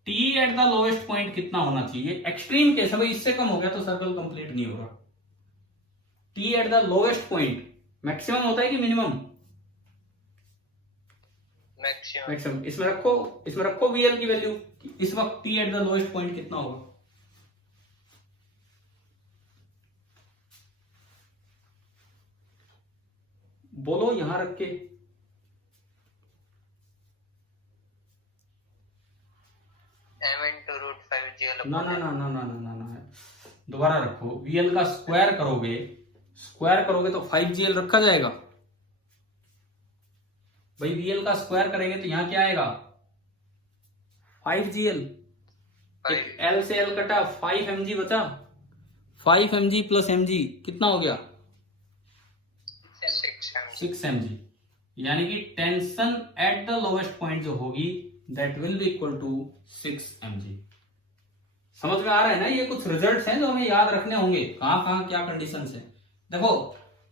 T eight the lowest point कितना होना चाहिए, एक्सट्रीम केस है भाई, इससे कम हो गया तो सर्कल कंप्लीट नहीं होगा। T eight the lowest point maximum होता है कि मिनिमम? मैक्सिमम। इसमें रखो VL की वैल्यू, इस वक्त T eight the lowest point कितना होगा। बोलो यहां रख के। m/√5GL। ना, दोबारा रखो, VL का स्क्वायर करोगे स्क्वायर करोगे तो 5gl रखा जाएगा भाई। VL का स्क्वायर करेंगे तो यहां क्या आएगा 5gl। एक L से L कटा 5mg बचा, 5mg प्लस mg कितना हो गया 6mg। यानी कि tension at the lowest point जो होगी that will be equal to 6mg। समझ में आ रहा है ना? ये कुछ रिजल्ट्स हैं जो हमें याद रखने होंगे, कहां कहां क्या कंडीशंस है। देखो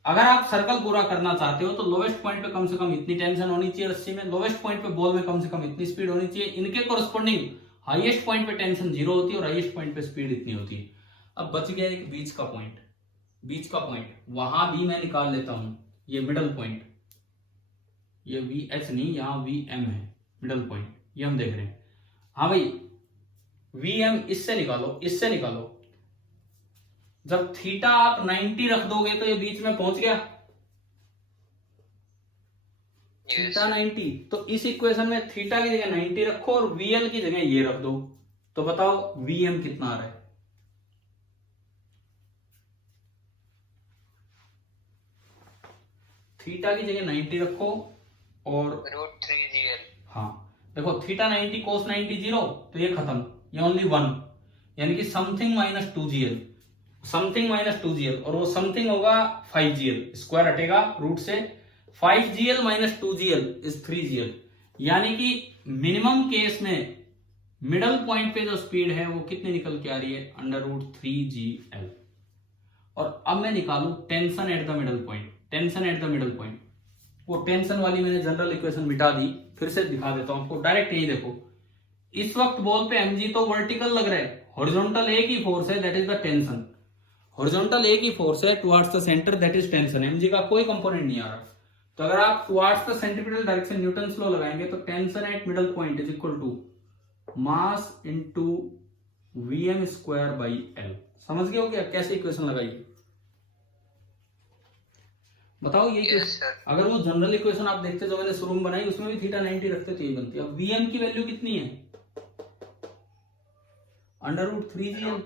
अगर आप सर्कल पूरा करना चाहते हो तो लोवेस्ट पॉइंट पे कम से कम इतनी टेंशन होनी चाहिए रस्सी में, लोवेस्ट पॉइंट पे बॉल में कम से कम इतनी स्पीड होनी चाहिए, इनके कोरस्पोंडिंग हाईएस्ट पॉइंट पे टेंशन 0 होती है और हाईएस्ट पॉइंट पे स्पीड इतनी होती है। अब बच गया एक बीच का पॉइंट, बीच का पॉइंट वहां भी मैं निकाल लेता हूं, ये मिडल पॉइंट, ये VH नहीं, यहां VM है मिडल पॉइंट, ये हम देख रहे हैं। हाँ भाई VM इससे निकालो, इससे निकालो। जब थीटा आप 90 रख दोगे तो ये बीच में पहुंच गया थीटा 90। तो इस इक्वेशन में थीटा की जगह 90 रखो और VL की जगह ये रख दो, तो बताओ VM कितना आ रहा है। थीटा की जगह 90 रखो और √3gl। हाँ देखो थीटा 90 कोस 90 0, तो ये खत्म, ये ओनली 1, यानी कि something minus 2gl, something minus 2gl, और वो समथिंग होगा 5gl, स्क्वायर हटेगा रूट से, 5gl minus 2gl is 3gl। यानी कि मिनिमम केस में मिडल पॉइंट पे जो स्पीड है वो कितनी निकल के आ रही है √3gl। और अब मैं निकालू tension at the middle point, tension at the middle point. वो टेंशन वाली मैंने जनरल इक्वेशन मिटा दी, फिर से दिखा देता हूं आपको डायरेक्ट। यही देखो इस वक्त बॉल पे mg तो वर्टिकल लग रहा है, हॉरिजॉन्टल एक ही फोर्स है that is the tension, horizontal एक ही फोर्स है towards the centre that is tension, mg का कोई कंपोनेंट नहीं आ रहा। तो अगर आप towards the centripetal direction Newton's law लगाएंगे तो tension at middle point is equal to mass into Vm square by L। समझ गए हो क्या कैसे इक्वेशन लगाई? बताओ ये yes, अगर वो जनरल इक्वेशन आप देखते जो मैंने शुरू में बनाई उसमें भी थीटा 90 रखते तो ये बनती है। अब Vm की वैल्यू कितनी है √3gl,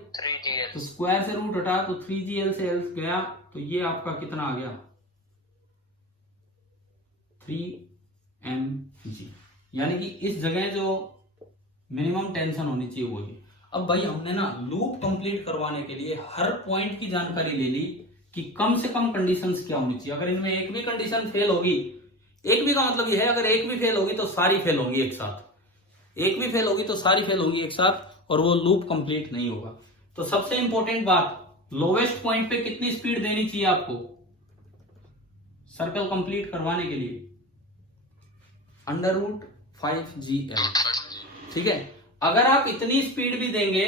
तो स्क्वायर से रूट हटा तो 3gl से L गया, तो ये आपका कितना आ गया 3mg। यानी कि इस जगह जो मिनिमम टेंशन होनी चाहिए वो ये। अब भाई हमने ना लूप कंप्लीट करवाने के लिए हर पॉइंट की जानकारी ले ली कि कम से कम कंडीशंस क्या होनी चाहिए। अगर इनमें एक भी कंडीशन फेल होगी, एक भी का मतलब ये है अगर एक भी फेल होगी तो सारी फेल होगी एक साथ, एक भी फेल होगी तो सारी फेल होगी एक साथ, और वो लूप कंप्लीट नहीं होगा। तो सबसे इंपॉर्टेंट बात, लोवेस्ट पॉइंट पे कितनी स्पीड देनी चाहिए आपको सर्कल कंप्लीट करवाने के लिए √5gl। ठीक है, अगर आप इतनी स्पीड भी देंगे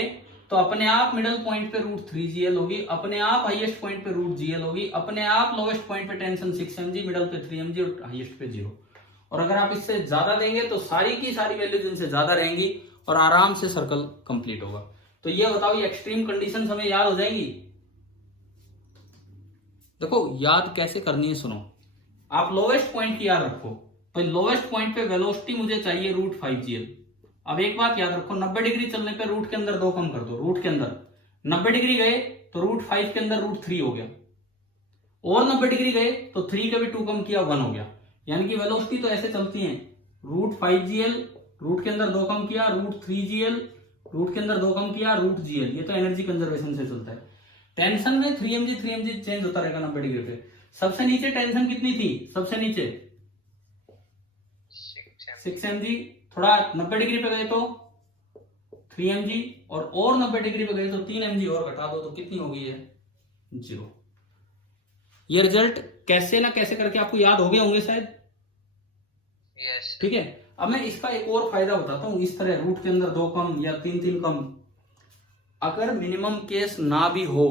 तो अपने आप मिडल पॉइंट पे √3gl होगी, अपने आप हाईएस्ट पॉइंट पे √gl होगी, अपने आप लोवेस्ट पॉइंट पे टेंशन 6mg, मिडल पे 3mg और हाईएस्ट पे 0। और अगर आप इससे ज्यादा देंगे तो सारी की सारी वैल्यूज इनसे ज्यादा रहेंगी और आराम से सर्कल कंप्लीट होगा। तो ये बताओ ये एक्सट्रीम कंडीशंस हमें याद हो जाएंगी? देखो याद कैसे करनी है सुनो, आप लोवेस्ट पॉइंट की याद रखो। तो लोवेस्ट पॉइंट पे वेलोसिटी मुझे चाहिए √5gl। अब एक बात याद रखो, 90 डिग्री चलने पे रूट के अंदर 2 कम कर दो, रूट के अंदर 90 डिग्री गए तो √5 के अंदर √3 हो गया, और 90 डिग्री गए तो 3 के भी 2 कम किया 1 हो गया। यानी कि वेलोसिटी तो ऐसे चलती है, √5gl रूट के अंदर 2 कम किया, √3gl रूट के अंदर 2 कम किया, √gl। ये तो एनर्जी कंजर्वेशन से चलता है। टेंशन में 3mg चेंज होता रहेगा 90 डिग्री पे। सबसे नीचे टेंशन कितनी थी, सबसे नीचे 6mg, थोड़ा 90 डिग्री पे गए तो 3mg, और 90 डिग्री पे गए तो 3mg और घटा दो तो कितनी हो गई है 0। ये रिजल्ट कैसे ना कैसे करके आपको याद हो गए होंगे शायद। yes, ठीक है, अब मैं इसका एक और फायदा बताता हूं। इस तरह रूट के अंदर 2 कम या 3 कम, अगर मिनिमम केस ना भी हो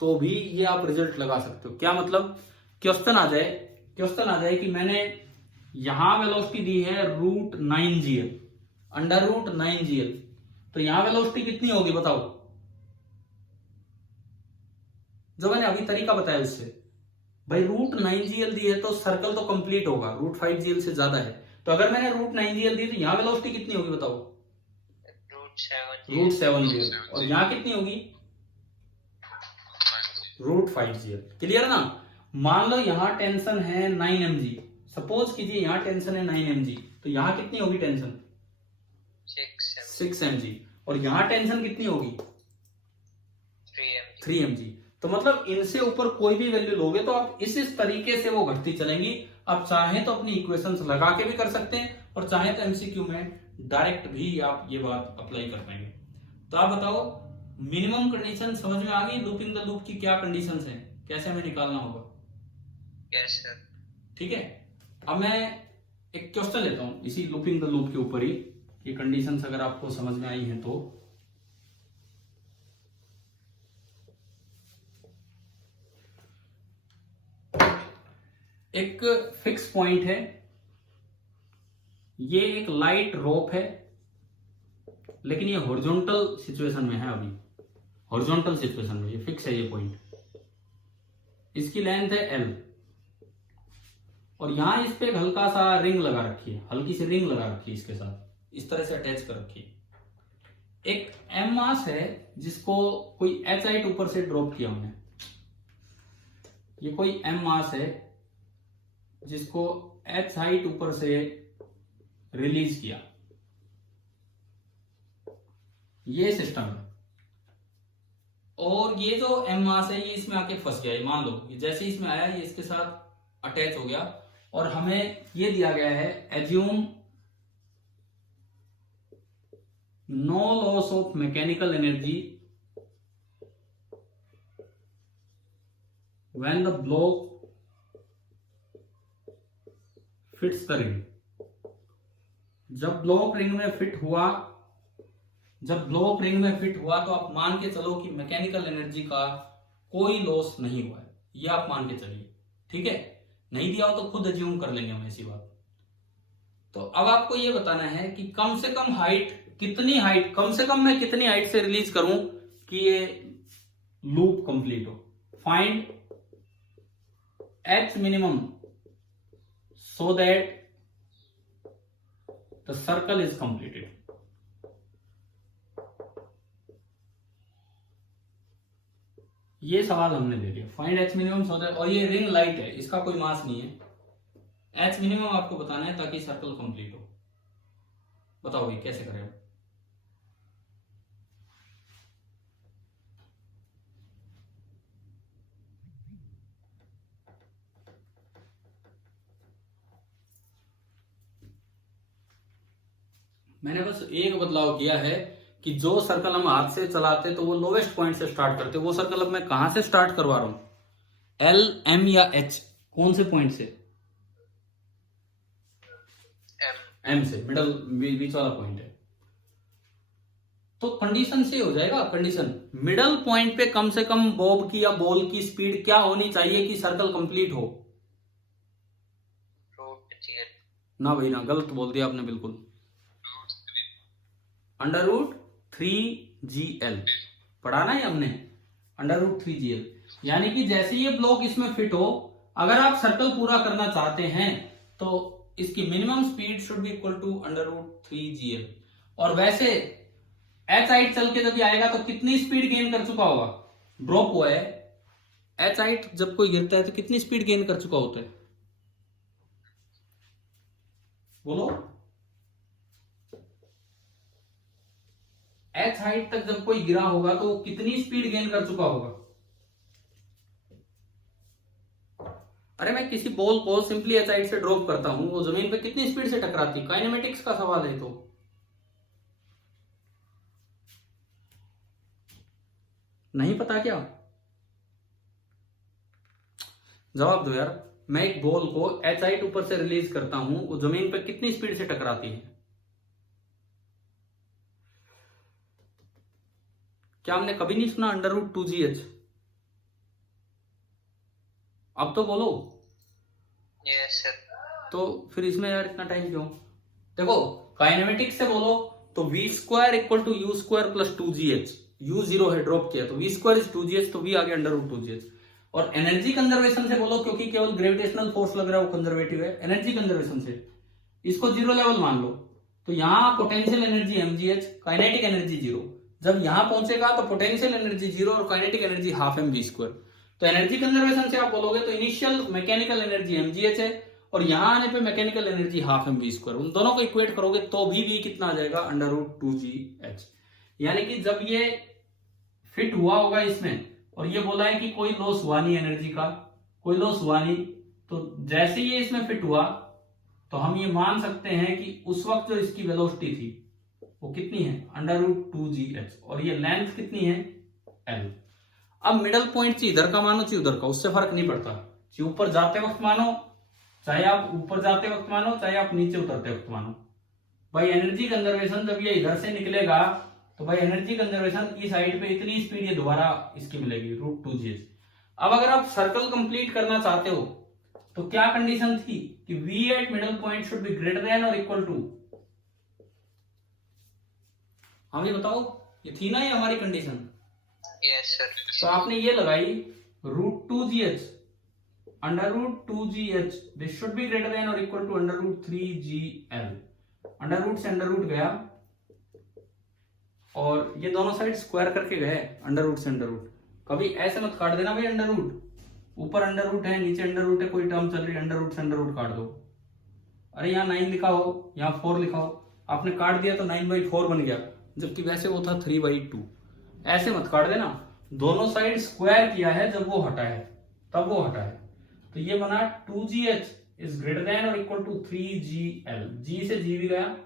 तो भी ये आप रिजल्ट लगा सकते हो। क्या मतलब, क्वेश्चन आ जाए कि मैंने यहां वेलोसिटी दी है √9gl, √9gl, तो यहां वेलोसिटी कितनी होगी बताओ, जो मैंने अभी तरीका बताया उससे। भाई √9gl दी है तो सर्कल तो कंप्लीट होगा, √5gl से ज्यादा है। तो अगर मैंने √9gl दी तो यहां वेलोसिटी कितनी होगी बताओ, √7gl, और यहां कितनी होगी √5gl। क्लियर ना। मान लो यहाँ टेंशन है 9 mg, सपोज कीजिए यहाँ टेंशन है 9 mg, तो यहाँ कितनी होगी टेंशन? 6 mg। और यहाँ टेंशन कितनी होगी? 3 mg। तो मतलब इनसे ऊपर कोई भी वैल्यू लोगे तो आप इस तरीके से वो घटती चलेंगी। आप चाहें तो अपनी इक्वेशंस लगा के भी कर सकते हैं, और चाहें तो एमसीक्यू में डायरेक्ट भी आप ये बात अप्लाई कर पाएंगे। तो आप बताओ, मिनिमम कंडीशन समझ में आ गई? लूपिंग द लूप की क्या कंडीशंस हैं, कैसे हमें निकालना होगा? Yes sir. ठीक है। अब मैं एक क्वेश्चन लेता हूं इसी लूपिंग द लूप के ऊपर ही, ये कंडीशंस अगर आपको समझ में आई हैं तो। एक फिक्स पॉइंट है, ये एक लाइट रोप है, लेकिन ये हॉरिजॉन्टल सिचुएशन में है। अभी हॉरिजॉन्टल सिचुएशन में ये फिक्स है ये पॉइंट। इसकी लेंथ है L, और यहां इस पे एक हल्का सा रिंग लगा रखी है, हल्की सी रिंग लगा रखी है, इसके साथ इस तरह से अटैच कर रखी है। एक M मास है जिसको कोई H हाइट ऊपर से ड्रॉप किया हमने। ये कोई M मास है जिसको H हाइट ऊपर से रिलीज किया। ये सिस्टम है, और ये जो M मास है ये इसमें आके फंस गया। ये मान लो ये जैसे ही इसमें आया ये इसके साथ अटैच हो गया, और हमें ये दिया गया है assume no loss of mechanical energy when the block fits the ring. जब ब्लॉक रिंग में फिट हुआ तो आप मान के चलो कि मैकेनिकल एनर्जी का कोई लॉस नहीं हुआ है, ये आप मान के चलिए। ठीक है, नहीं दिया हो तो खुद अज्यूम कर लेंगे हम ऐसी बात। तो अब आपको ये बताना है कि कम से कम मैं कितनी हाइट से रिलीज करूं कि ये लूप कंप्लीट हो। Find H minimum so that the circle is completed। ये सवाल हमने दे दिया, find H minimum so that, और ये रिंग लाइट है, इसका कोई मास नहीं है। H मिनिमम आपको बताना है ताकि सर्कल कंप्लीट हो। बताओ ये कैसे करें? मैंने बस एक बदलाव किया है कि जो सर्कल हम हाथ से चलाते तो वो लोवेस्ट पॉइंट से स्टार्ट करते, वो सर्कल अब मैं कहां से स्टार्ट करवा रहा हूं? L, M या H, कौन से पॉइंट से? M से, मिडल बीच वाला पॉइंट है। तो कंडीशन से हो जाएगा। कंडीशन मिडल पॉइंट पे कम से कम बॉब की या बॉल की स्पीड क्या होनी चाहिए कि सर्कल कंप्लीट हो? ना भाई ना, गलत बोल दिया आपने बिल्कुल। √3gl पढ़ा ना ये हमने, √3gl। यानी कि जैसे ये ब्लॉक इसमें फिट हो, अगर आप सर्कल पूरा करना चाहते हैं तो इसकी minimum speed should be equal to √3gl। और वैसे H हाइट चल के जब आएगा तो कितनी स्पीड गेन कर चुका होगा? ड्रॉप हुआ है, H हाइट जब कोई गिरता है तो कितनी स्पीड गेन कर चुका होता है? बोलो। H हाइट तक जब कोई गिरा होगा तो कितनी स्पीड गेन कर चुका होगा? अरे मैं किसी बॉल को सिंपली H हाइट से ड्रॉप करता हूं, वो जमीन पे कितनी स्पीड से टकराती है? काइनेमेटिक्स का सवाल है। तो नहीं पता क्या? जवाब दो यार। मैं एक बॉल को H हाइट ऊपर से रिलीज करता हूं, वो जमीन पे कितनी स्पीड से टकराती है? क्या हमने कभी नहीं सुना √2gh? अब तो बोलो। Yes sir. तो फिर इसमें यार इतना टाइम क्यों? देखो काइनेमेटिक्स से बोलो तो v² = u² + 2gh। u 0 है, ड्रॉप किया, तो v² = 2gh, तो v आ गया √2gh। और एनर्जी कंजर्वेशन से बोलो, क्योंकि केवल ग्रेविटेशनल फोर्स लग रहा है वो कंजर्वेटिव है, एनर्जी कंजर्वेशन से इसको 0 लेवल मान लो, तो यहां potential energy mgh, kinetic energy 0। जब यहां पहुंचेगा तो पोटेंशियल एनर्जी 0 और काइनेटिक एनर्जी ½ mv²। तो एनर्जी कंजर्वेशन से आप बोलोगे तो इनिशियल मैकेनिकल एनर्जी mgh है और यहां आने पे मैकेनिकल एनर्जी हाफ mv²। उन दोनों को इक्वेट करोगे तो भी v कितना आ जाएगा √2gh। यानी कि जब ये फिट हुआ होगा इसमें और ये बोला है कि कोई लॉस हुआ नहीं एनर्जी का, कोई लॉस हुआ नहीं, तो जैसे ये इसमें फिट हुआ तो हम ये मान सकते हैं कि उस वक्त जो इसकी वेलोसिटी थी वो कितनी है √2gh और ये लेंथ कितनी है l। अब मिडल पॉइंट चाहिए इधर का मानो चाहिए उधर का, उससे फर्क नहीं पड़ता, चाहिए ऊपर जाते वक्त मानो, चाहे आप ऊपर जाते वक्त मानो, चाहे आप नीचे उतरते वक्त मानो। भाई एनर्जी कंजर्वेशन जब ये इधर से निकलेगा तो भाई एनर्जी कंजर्वेशन इस साइड पे इतनी स्पीड ये दोबारा इसकी मिलेगी √2gh। अब अगर आप सर्कल कंप्लीट करना चाहते हो तो क्या कंडीशन थी कि v eight middle point should be greater than और इक्वल टू, हमें बताओ ये थी ना ये हमारी कंडीशन। Yes sir. तो आपने ये लगाई √2gh √2gh this should be greater than और equal to √3gl। Under root से अंडर रूट गया और ये दोनों साइड स्क्वायर करके गए अंडर रूट से अंडर रूट। कभी ऐसे मत काट देना भाई अंडर रूट, ऊपर अंडर रूट है नीचे अंडर रूट है, कोई टर्म चल रही है अंडर रूट से अंडर रूट काट दो। अरे यहाँ 9 लिखा हो यहाँ 4 लिखा हो, आपने काट दिया तो 9/4 बन गया, जबकि वैसे वो था 3/2। ऐसे मत काट देना, दोनों साइड स्क्वायर किया है जब वो हटा है तब वो हटा है। तो ये बना 2gh इज ग्रेटर देन और इक्वल टू 3gl। g से g भी गया,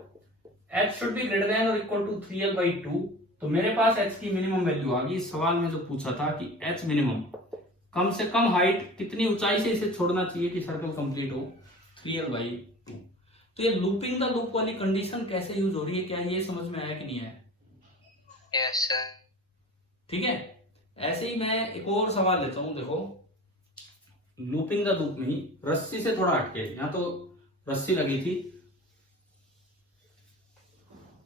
h should be greater than और इक्वल टू 3l/2। तो मेरे पास h की मिनिमम वैल्यू आ गई। इस सवाल में जो पूछा था कि h मिनिमम कम से कम हाइट कितनी ऊंचाई से इसे छोड़ना चाहिए कि सर्कल कंप्लीट हो, 3l/2। तो ये लूपिंग द लूप वाली कंडीशन कैसे यूज हो रही है, क्या ये समझ में आया कि नहीं आया? Yes sir. ठीक है, ऐसे ही मैं एक और सवाल लेता हूं। देखो लूपिंग द लूप में ही रस्सी से थोड़ा हटके, यहां तो रस्सी लगी थी,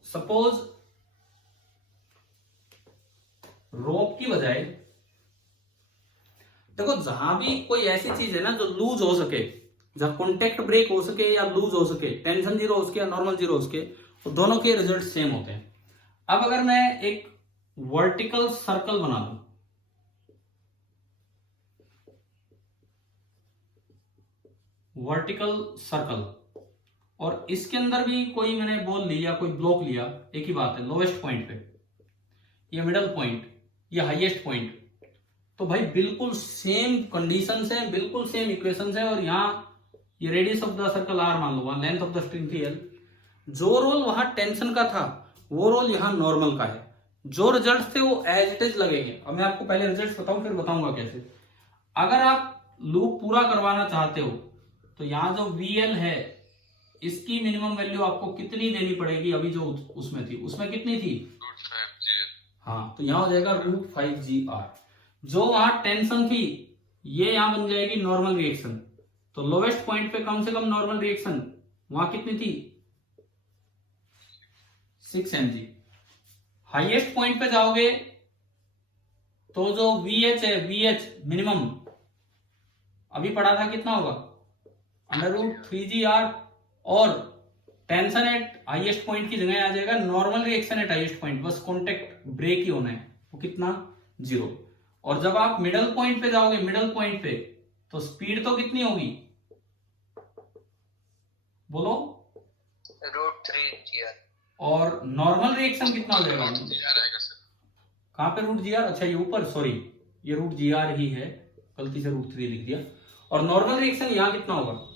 सपोज रोप की बजाय, देखो जहां भी कोई ऐसी चीज है ना जो लूज हो सके, जहां कॉन्टेक्ट ब्रेक हो सके या लूज हो सके, टेंशन जीरो हो सके या नॉर्मल जीरो हो सके, तो दोनों के रिजल्ट सेम होते हैं। अब अगर मैं एक वर्टिकल सर्कल बना दूं, वर्टिकल सर्कल, और इसके अंदर भी कोई मैंने बॉल ली या कोई ब्लॉक लिया, एक ही बात है, लोवेस्ट पॉइंट पे, ये मिडल पॉइंट, ये हाईएस्ट पॉइंट, तो भाई बिल्कुल सेम कंडीशंस है, बिल्कुल सेम इक्वेशंस है। और यहाँ ये radius of the circle r मान लो, वहां लेंथ ऑफ द स्ट्रिंग थी l, जो रोल वहां टेंशन का था वो रोल यहाँ नॉर्मल का है, जो रिजल्ट थे वो एज इट इज लगेंगे। अब मैं आपको पहले रिजल्ट बताऊं फिर बताऊंगा कैसे। अगर आप लूप पूरा करवाना चाहते हो तो यहाँ जो VL है इसकी मिनिमम वैल्यू आपको कितनी देनी पड़ेगी, अभी जो उसमें थी, उसमें कितनी थी हाँ, तो यहाँ हो जाएगा √5gr। जो वहां टेंशन थी ये यहां बन जाएगी नॉर्मल रिएक्शन, तो लोवेस्ट पॉइंट पे कम से कम नॉर्मल रिएक्शन वहां कितनी थी 6 mg। हाईएस्ट पॉइंट पे जाओगे तो जो VH है, VH मिनिमम अभी पढ़ा था कितना होगा √3gr, और टेंशन एट हाईएस्ट पॉइंट की जगह आ जाएगा normal reaction at highest point, बस कॉन्टेक्ट ब्रेक ही होना है, वो कितना 0। और जब आप मिडल पॉइंट पे जाओगे, मिडल पॉइंट पे, तो स्पीड तो कितनी होगी बोलो √3gr, और नॉर्मल रिएक्शन कितना हो जाएगा कहां पे √gr, अच्छा ये ऊपर, सॉरी ये √gr ही है, गलती से √3 लिख दिया। और नॉर्मल रिएक्शन यहां कितना होगा,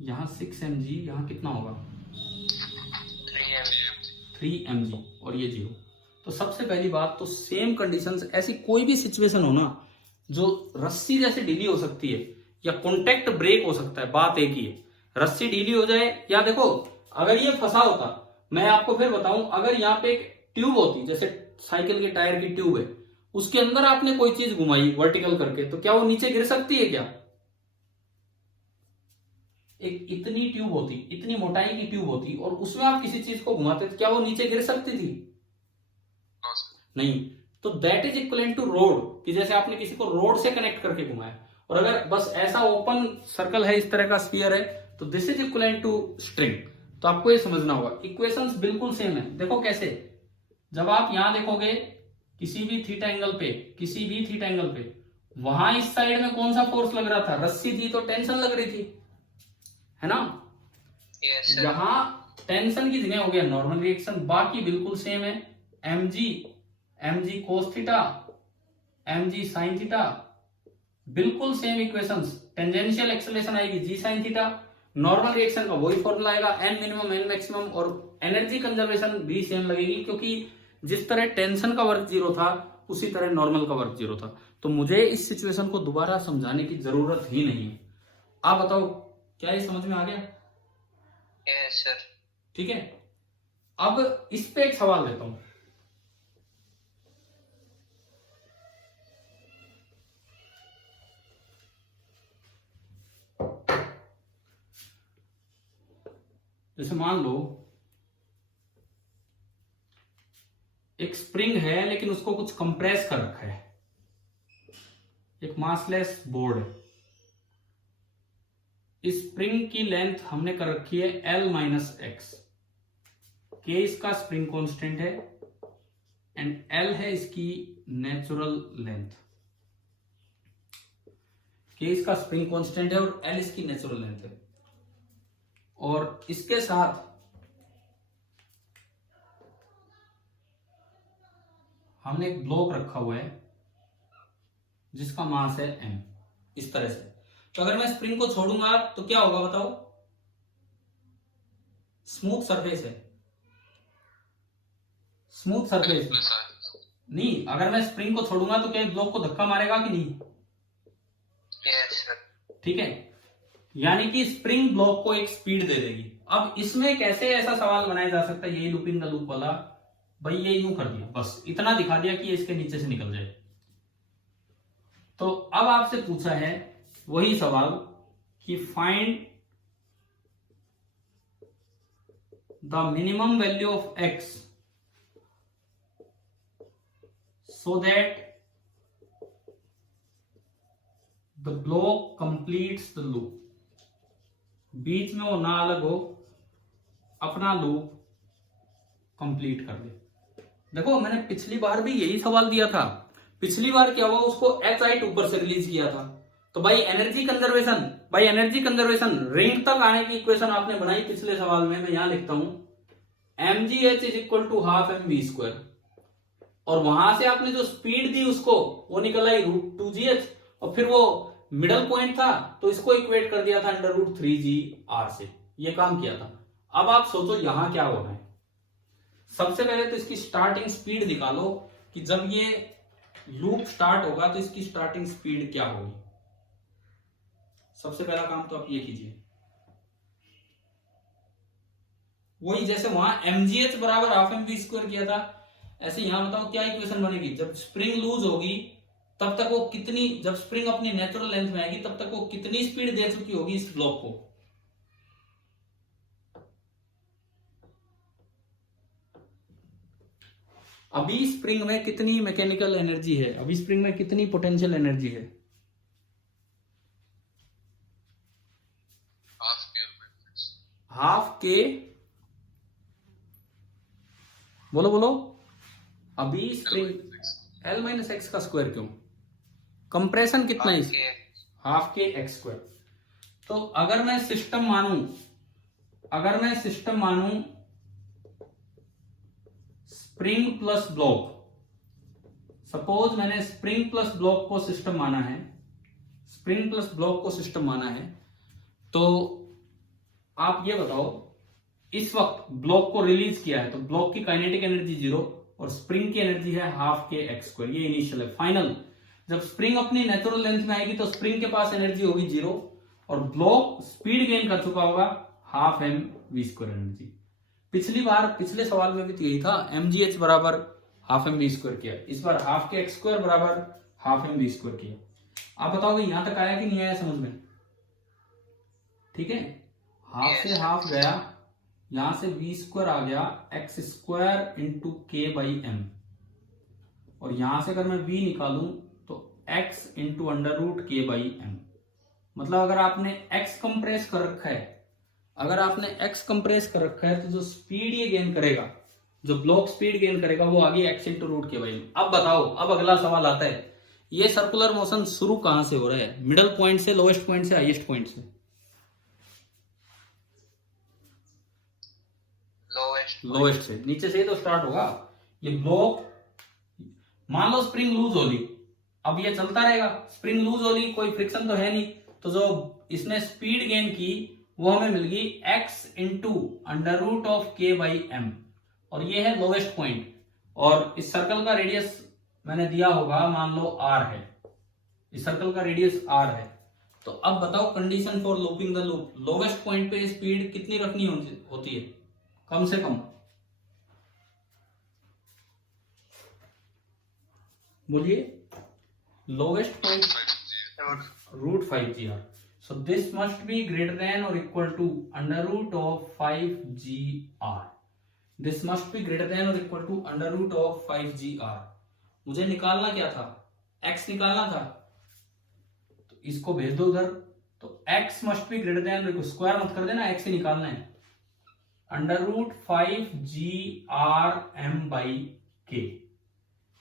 यहां 6 mg, यहां कितना होगा 3 mg, और ये 0। तो सबसे पहली बात तो सेम कंडीशंस, ऐसी कोई भी सिचुएशन हो ना जो रस्सी जैसे ढीली हो सकती है या कॉन्टेक्ट ब्रेक हो सकता है, बात एक ही है, रस्सी ढीली हो जाए, या देखो अगर ये फंसा होता, मैं आपको फिर बताऊं, अगर यहाँ पे एक ट्यूब होती, जैसे साइकिल के टायर की ट्यूब है, उसके अंदर आपने कोई चीज घुमाई वर्टिकल करके, तो क्या वो नीचे गिर सकती है क्या? एक इतनी ट्यूब होती, इतनी मोटाई की ट्यूब होती, और उसमें आप किसी चीज को घुमाते तो क्या वो नीचे गिर सकती थी? नहीं। तो that is equivalent to rod, कि जैसे आपने किसी को रोड से कनेक्ट करके घुमाया, और अगर बस ऐसा ओपन सर्कल है, इस तरह का स्फीयर है, तो this is equivalent to string. तो आपको ये समझना होगा, इक्वेशंस बिल्कुल सेम है। देखो कैसे, जब आप यहां देखोगे किसी भी थीटा एंगल पे वहां इस साइड में कौन सा फोर्स लग रहा था? रस्सी थी तो टेंशन लग रही थी, है ना? Yes, sir. यहां टेंशन की जगह हो गया नॉर्मल रिएक्शन, बाकी बिल्कुल सेम है। mg cos theta, mg sin theta, बिल्कुल सेम इक्वेशंस। टेंजेंशियल एक्सेलरेशन आएगी g sin theta, normal reaction का वही फॉर्मूला आएगा n मिनिमम n मैक्सिमम, और एनर्जी कंजर्वेशन भी सेम लगेगी, क्योंकि जिस तरह टेंशन का वर्क 0 था उसी तरह नॉर्मल का वर्क 0 था। तो मुझे इस सिचुएशन को दोबारा समझाने की जरूरत ही नहीं है। आप बताओ क्या ये समझ में आ गया? Yes, sir. ठीक है, अब इस पे एक सवाल लेता हूं। जैसे मान लो एक स्प्रिंग है लेकिन उसको कुछ कंप्रेस कर रखा है, एक मासलेस बोर्ड है। इस स्प्रिंग की लेंथ हमने कर रखी है L माइनस एक्स, के इसका स्प्रिंग कांस्टेंट है एंड L है इसकी नेचुरल लेंथ। के इसका स्प्रिंग कांस्टेंट है और L इसकी नेचुरल लेंथ है, और इसके साथ हमने एक ब्लॉक रखा हुआ है जिसका मास है m, इस तरह से। तो अगर मैं स्प्रिंग को छोड़ूंगा तो क्या होगा बताओ? स्मूथ सरफेस है, स्मूथ सरफेस नहीं। अगर मैं स्प्रिंग को छोड़ूंगा तो क्या ब्लॉक को धक्का मारेगा कि नहीं? Yes, sir. ठीक है, यानी कि स्प्रिंग ब्लॉक को एक स्पीड दे देगी। अब इसमें कैसे ऐसा सवाल बनाया जा सकता है, यही लूपिंग द लूप वाला, भाई ये यूं कर दिया, बस इतना दिखा दिया कि ये इसके नीचे से निकल जाए। तो अब आपसे पूछा है वही सवाल कि find the minimum value of x so that the block completes the loop. बीच में वो ना अलग हो, अपना लूप कंप्लीट कर दे। देखो मैंने पिछली बार भी यही सवाल दिया था। पिछली बार क्या हुआ, उसको HI ऊपर से रिलीज किया था। तो भाई एनर्जी कंजर्वेशन रिंग तक आने की इक्वेशन आपने बनाई पिछले सवाल में, मैं यहां लिखता हूं mgh is equal to half mv², और वहां से आपने जो स्पीड दी उसको वो निकल आई √2gh, और फिर वो मिडल पॉइंट था तो इसको इक्वेट कर दिया था √3gr से। ये काम किया था। अब आप सोचो यहां क्या होना है। सबसे पहले तो इसकी स्टार्टिंग स्पीड निकालो कि जब ये लूप स्टार्ट होगा तो इसकी स्टार्टिंग स्पीड क्या होगी। सबसे पहला काम तो आप ये कीजिए, वही जैसे वहां mgh बराबर हाफ mv² किया था, ऐसे यहां बताओ क्या इक्वेशन बनेगी। जब स्प्रिंग लूज होगी तब तक वो कितनी, जब स्प्रिंग अपनी नेचुरल लेंथ में आएगी तब तक वो कितनी स्पीड दे चुकी होगी इस ब्लॉक को। अभी स्प्रिंग में कितनी मैकेनिकल एनर्जी है, अभी स्प्रिंग में कितनी पोटेंशियल एनर्जी है? हाफ के, बोलो अभी स्प्रिंग L माइनस एक्स का स्क्वायर क्यों? कंप्रेशन कितना है? हाफ के x²। तो अगर मैं सिस्टम मानूं स्प्रिंग प्लस ब्लॉक, सपोज मैंने स्प्रिंग प्लस ब्लॉक को सिस्टम माना है, तो आप ये बताओ इस वक्त ब्लॉक को रिलीज किया है तो ब्लॉक की काइनेटिक एनर्जी 0 और स्प्रिंग की एनर्जी है हाफ के x²। ये इनिशियल है। फाइनल जब स्प्रिंग अपनी नेचुरल लेंथ में आएगी तो स्प्रिंग के पास एनर्जी होगी 0 और ब्लॉक स्पीड गेन कर चुका होगा हाफ mv² एनर्जी। पिछले सवाल में भी तो यही था, mgh बराबर हाफ mv² किया, इस बार हाफ के x² बराबर हाफ mv² किया। आप बताओगे यहां तक आया कि नहीं आया समझ में? ठीक है, हाफ से हाफ गया, यहां से v² आ गया x² इंटू k/m, और यहां से अगर मैं v निकालूं तो x इंटू √k/m। मतलब अगर आपने x कंप्रेस कर रखा है तो जो स्पीड ये गेन करेगा जो ब्लॉक स्पीड गेन करेगा वो आगे x इंटू रूट के बाई। अब बताओ, अब अगला सवाल आता है, ये सर्कुलर मोशन शुरू कहां से हो रहा है? मिडल पॉइंट से, लोएस्ट पॉइंट से, हाईएस्ट पॉइंट से? लोएस्ट से। नीचे से ही तो स्टार्ट होगा। ये ब्लॉक, मान लो स्प्रिंग लूज होली, अब ये चलता रहेगा, स्प्रिंग लूज होली, कोई फ्रिक्शन तो है नहीं, तो जो इसने स्पीड गेन की वो हमें मिल गई x into under root of K by M, और ये है लोवेस्ट पॉइंट। और इस सर्कल का रेडियस मैंने दिया होगा, मान लो r है, इस सर्कल का रेडियस r है। तो अब बताओ condition for looping the loop, lowest point पे स्पीड कितनी रखनी होती है कम से कम? बोलिए। Lowest point root 5gr, so this must be greater than or equal to under root of 5gr. This must be greater than or equal to under root of 5gr. मुझे निकालना क्या था? x निकालना था, तो इसको भेज दो उधर। तो x must be greater than, square मत कर देना, x ही निकालना है, under root 5gr m by के।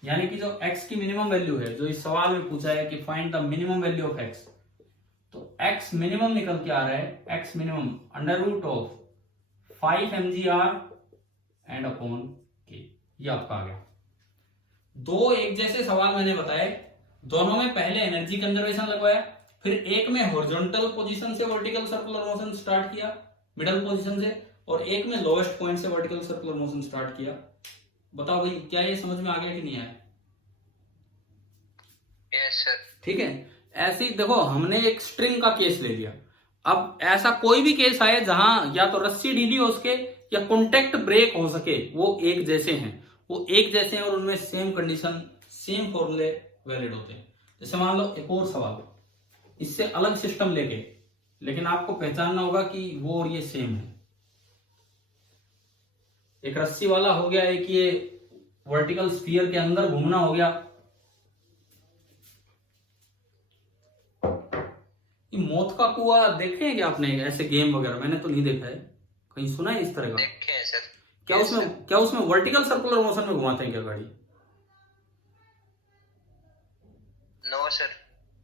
यानी कि जो x की मिनिमम वैल्यू है, जो इस सवाल में पूछा है कि find the minimum value of x, तो x मिनिमम निकल के आ रहा है, x minimum under root of 5 mgr and upon K. ये आपका आ गया। दो एक जैसे सवाल मैंने बताए, दोनों में पहले एनर्जी कंजर्वेशन लगवाया, फिर एक में हॉरिजॉन्टल पोजीशन से वर्टिकल सर्कुलर मोशन स्टार्ट किया मिडल पोजीशन से, और एक में लोएस्ट पॉइंट से वर्टिकल सर्कुलर मोशन स्टार्ट किया। बताओ भाई, क्या ये समझ में आ गया कि नहीं आया? Yes sir. ठीक है। ऐसे ही देखो, हमने एक स्ट्रिंग का केस ले लिया। अब ऐसा कोई भी केस आए जहां या तो रस्सी ढीली हो सके या कॉन्टेक्ट ब्रेक हो सके, वो एक जैसे हैं, वो एक जैसे हैं और उनमें सेम कंडीशन, सेम फॉर्मूले वैलिड होते हैं। जैसे मान लो एक और सवाल, इससे अलग सिस्टम लेके, लेकिन आपको पहचानना होगा कि वो और ये सेम है। एक रस्सी वाला हो गया, एक ये वर्टिकल स्फीयर के अंदर घूमना हो गया। ये मौत का कुआं देखे हैं क्या आपने? ऐसे गेम वगैरह मैंने तो नहीं देखा है, कहीं सुना है इस तरह का? देखे हैं सर। क्या उसमें वर्टिकल सर्कुलर मोशन में घुमाते हैं क्या गाड़ी? No sir.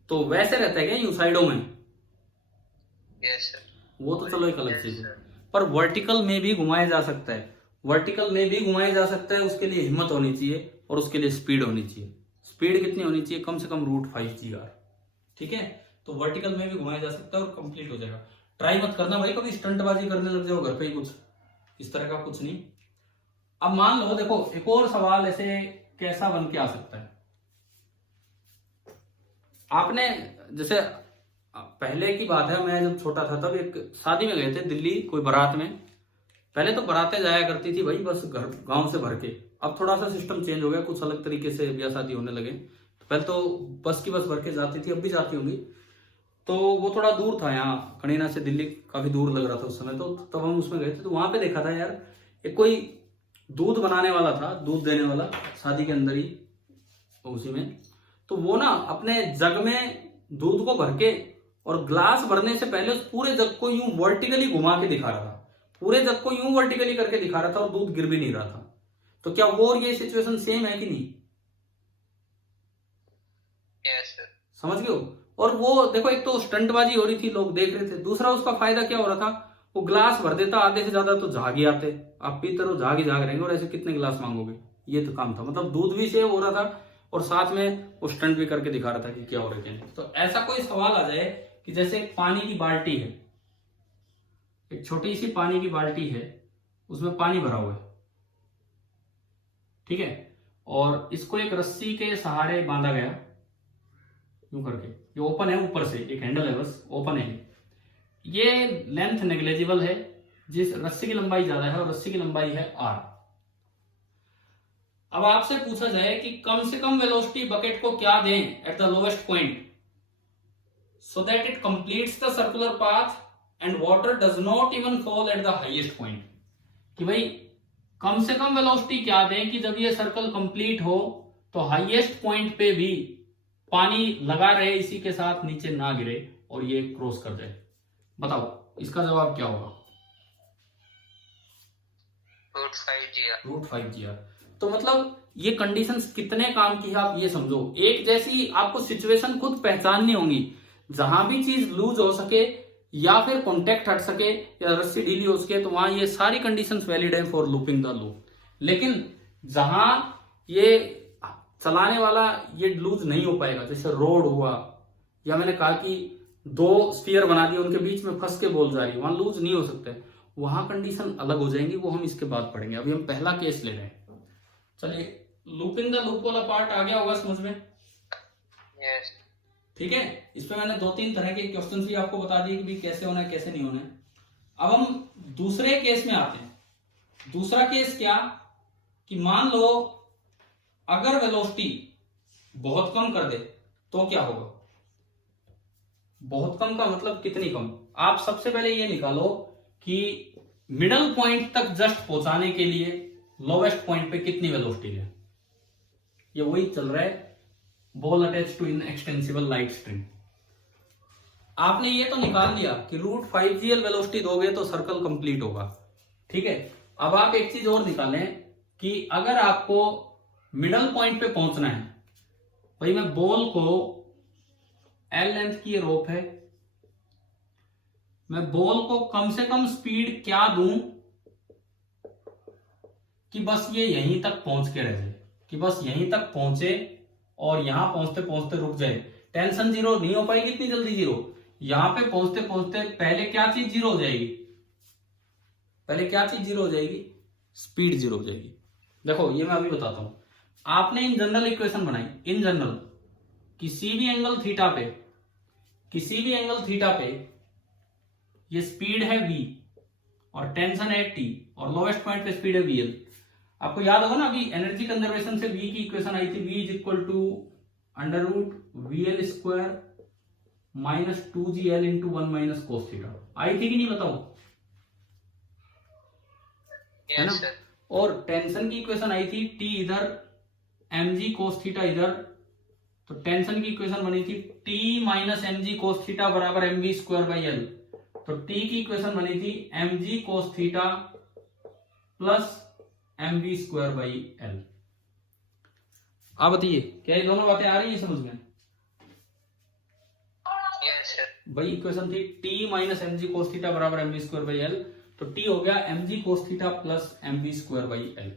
तो वैसे रहता है क्या यूं साइडों में? Yes sir. वो तो चलो एक अलग चीज है, पर वर्टिकल में भी घुमाया जा सकता है। वर्टिकल में भी घुमाया जा सकता है, उसके लिए हिम्मत होनी चाहिए और उसके लिए स्पीड होनी चाहिए। स्पीड कितनी होनी चाहिए? कम से कम रूट 5gr। ठीक है, तो वर्टिकल में भी घुमाया जा सकता है और कंप्लीट हो जाएगा। ट्राई मत करना भाई कभी स्टंटबाजी करने लग जाओ घर पे ही, कुछ इस तरह का कुछ नहीं। अब मान लो, देखो एक और सवाल ऐसे कैसा बन के आ सकता है। आपने जैसे पहले की बात है, मैं जब छोटा था तब एक शादी में गए थे दिल्ली, कोई बारात में। पहले तो बारातें जाया करती थी भाई बस घर गांव से भर के, अब थोड़ा सा सिस्टम चेंज हो गया, कुछ अलग तरीके से ब्याह शादी होने लगे। तो पहले तो बस की बस भर के जाती थी, अब भी जाती होंगी। तो वो थोड़ा दूर था, यहाँ कणीना से दिल्ली काफी दूर लग रहा था उस समय। तो तब हम उसमें गए थे, तो वहां पे देखा था यार, एक कोई दूध बनाने वाला था, दूध देने वाला, शादी के अंदर ही उसी में। तो वो ना अपने जग में दूध को भर के और ग्लास भरने से पहले उस पूरे जग को यूं वर्टिकली घुमा के दिखा रहा था, पूरे जग को यूं वर्टिकली करके दिखा रहा था और दूध गिर भी नहीं रहा था। तो क्या वो और ये सिचुएशन सेम है कि नहीं? Yes sir. समझ गए हो? और वो देखो, एक तो स्टंटबाजी हो रही थी, लोग देख रहे थे, दूसरा उसका फायदा क्या हो रहा था, वो ग्लास भर देता आधे से ज्यादा, तो झाग ही आते, आप पीते रहो, झाग ही झाग रहेंगे, और ऐसे कितने गिलास मांगोगे? ये तो काम था, मतलब दूध भी सेव हो रहा था और साथ में वो स्टंट भी करके दिखा रहा था कि क्या हो रहा है। तो ऐसा कोई सवाल आ जाए कि जैसे पानी की बाल्टी है, एक छोटी सी पानी की बाल्टी है, उसमें पानी भरा हुआ है, ठीक है, और इसको एक रस्सी के सहारे बांधा गया यूं करके, ये ओपन है, ऊपर से एक हैंडल है, बस ओपन है। ये लेंथ नेग्लेजिबल है, जिस रस्सी की लंबाई ज्यादा है, और रस्सी की लंबाई है r। अब आपसे पूछा जाए कि कम से कम वेलोसिटी बकेट को क्या दें eight the lowest point so that it completes the circular path and water does not even fall eight the highest point. कि भाई कम से कम वेलोसिटी क्या दें कि जब ये सर्कल कंप्लीट हो तो हाईएस्ट पॉइंट पे भी पानी लगा रहे, इसी के साथ नीचे ना गिरे और ये क्रॉस कर जाए। बताओ इसका जवाब क्या होगा? √5 GR। तो मतलब ये कंडीशंस कितने काम की है आप ये समझो। एक जैसी आपको सिचुएशन खुद पहचाननी होंगी, जहां भी चीज लूज हो सके या फिर कॉन्टेक्ट हट सके या रस्सी ढीली हो सके, तो वहां ये सारी कंडीशंस वैलिड है फॉर लूपिंग द लूप। लेकिन जहां ये चलाने वाला ये लूज नहीं हो पाएगा, जैसे रोड हुआ, या मैंने कहा कि दो स्फीयर बना दिए उनके बीच में फंस के बॉल जा रही है, वहां लूज नहीं हो सकता है, वहां कंडीशन अलग हो जाएंगी, वो हम इसके बाद पढ़ेंगे। अभी हम पहला केस ले रहे हैं। चलिए, लूपिंग द लूप वाला पार्ट आ गया होगा समझ में? यस। ठीक है, इस पे मैंने 2-3 तरह के क्वेश्चन भी आपको बता दिए कि भी कैसे होना है कैसे नहीं होना है। अब हम दूसरे केस में आते हैं। दूसरा केस क्या, कि मान लो अगर वेलोसिटी बहुत कम कर दे तो क्या होगा। बहुत कम का मतलब कितनी कम? आप सबसे पहले ये निकालो कि मिडल पॉइंट तक जस्ट पहुंचाने के लिए लोवेस्ट पॉइंट पे कितनी वेलोसिटी है। ये वही चल रहा है, ball attach to inextensible light string. आपने ये तो निकाल लिया कि √5GL वेलोसिटी दोगे तो सर्कल कंप्लीट होगा। ठीक है, अब आप एक चीज और निकालें कि अगर आपको मिडल पॉइंट पे पहुंचना है, भाई मैं बॉल को L लेंथ की ये रोप है, मैं बॉल को कम से कम स्पीड क्या दूं कि बस ये यहीं तक पहुंच के रह जाए, कि बस यहीं तक पहुंचे और यहां पहुंचते पहुंचते रुक जाए। टेंशन जीरो नहीं हो पाएगी इतनी जल्दी जीरो। यहां पे पहुंचते पहुंचते पहले क्या चीज जीरो हो जाएगी? पहले क्या चीज जीरो हो जाएगी? स्पीड जीरो हो जाएगी। देखो ये मैं अभी बताता हूं। आपने इन जनरल इक्वेशन बनाई, इन जनरल किसी भी एंगल थीटा पे ये स्पीड है v और टेंशन है t और लोवेस्ट पॉइंट पे स्पीड है vl। आपको याद होगा ना, अभी एनर्जी कंजर्वेशन से v की इक्वेशन आई थी, v is equal to √VL² minus 2GL into 1 minus cos theta. आई थी कि नहीं बताओ? है ना? सर। और टेंशन की इक्वेशन आई थी, t इधर mg कोस थीटा इधर, तो टेंशन की इक्वेशन बनी थी t minus mg cos theta बराबर mv²/L। तो t की इक्वेशन बनी थी mg कोस थीटा प्लस mv²/L। आप बताइए क्या ये दोनों बातें आ रही है समझ में? Yes sir. भाई इक्वेशन थी t minus mg cos theta बराबर mv²/L, तो t हो गया mg कोस थीटा प्लस mv²/L।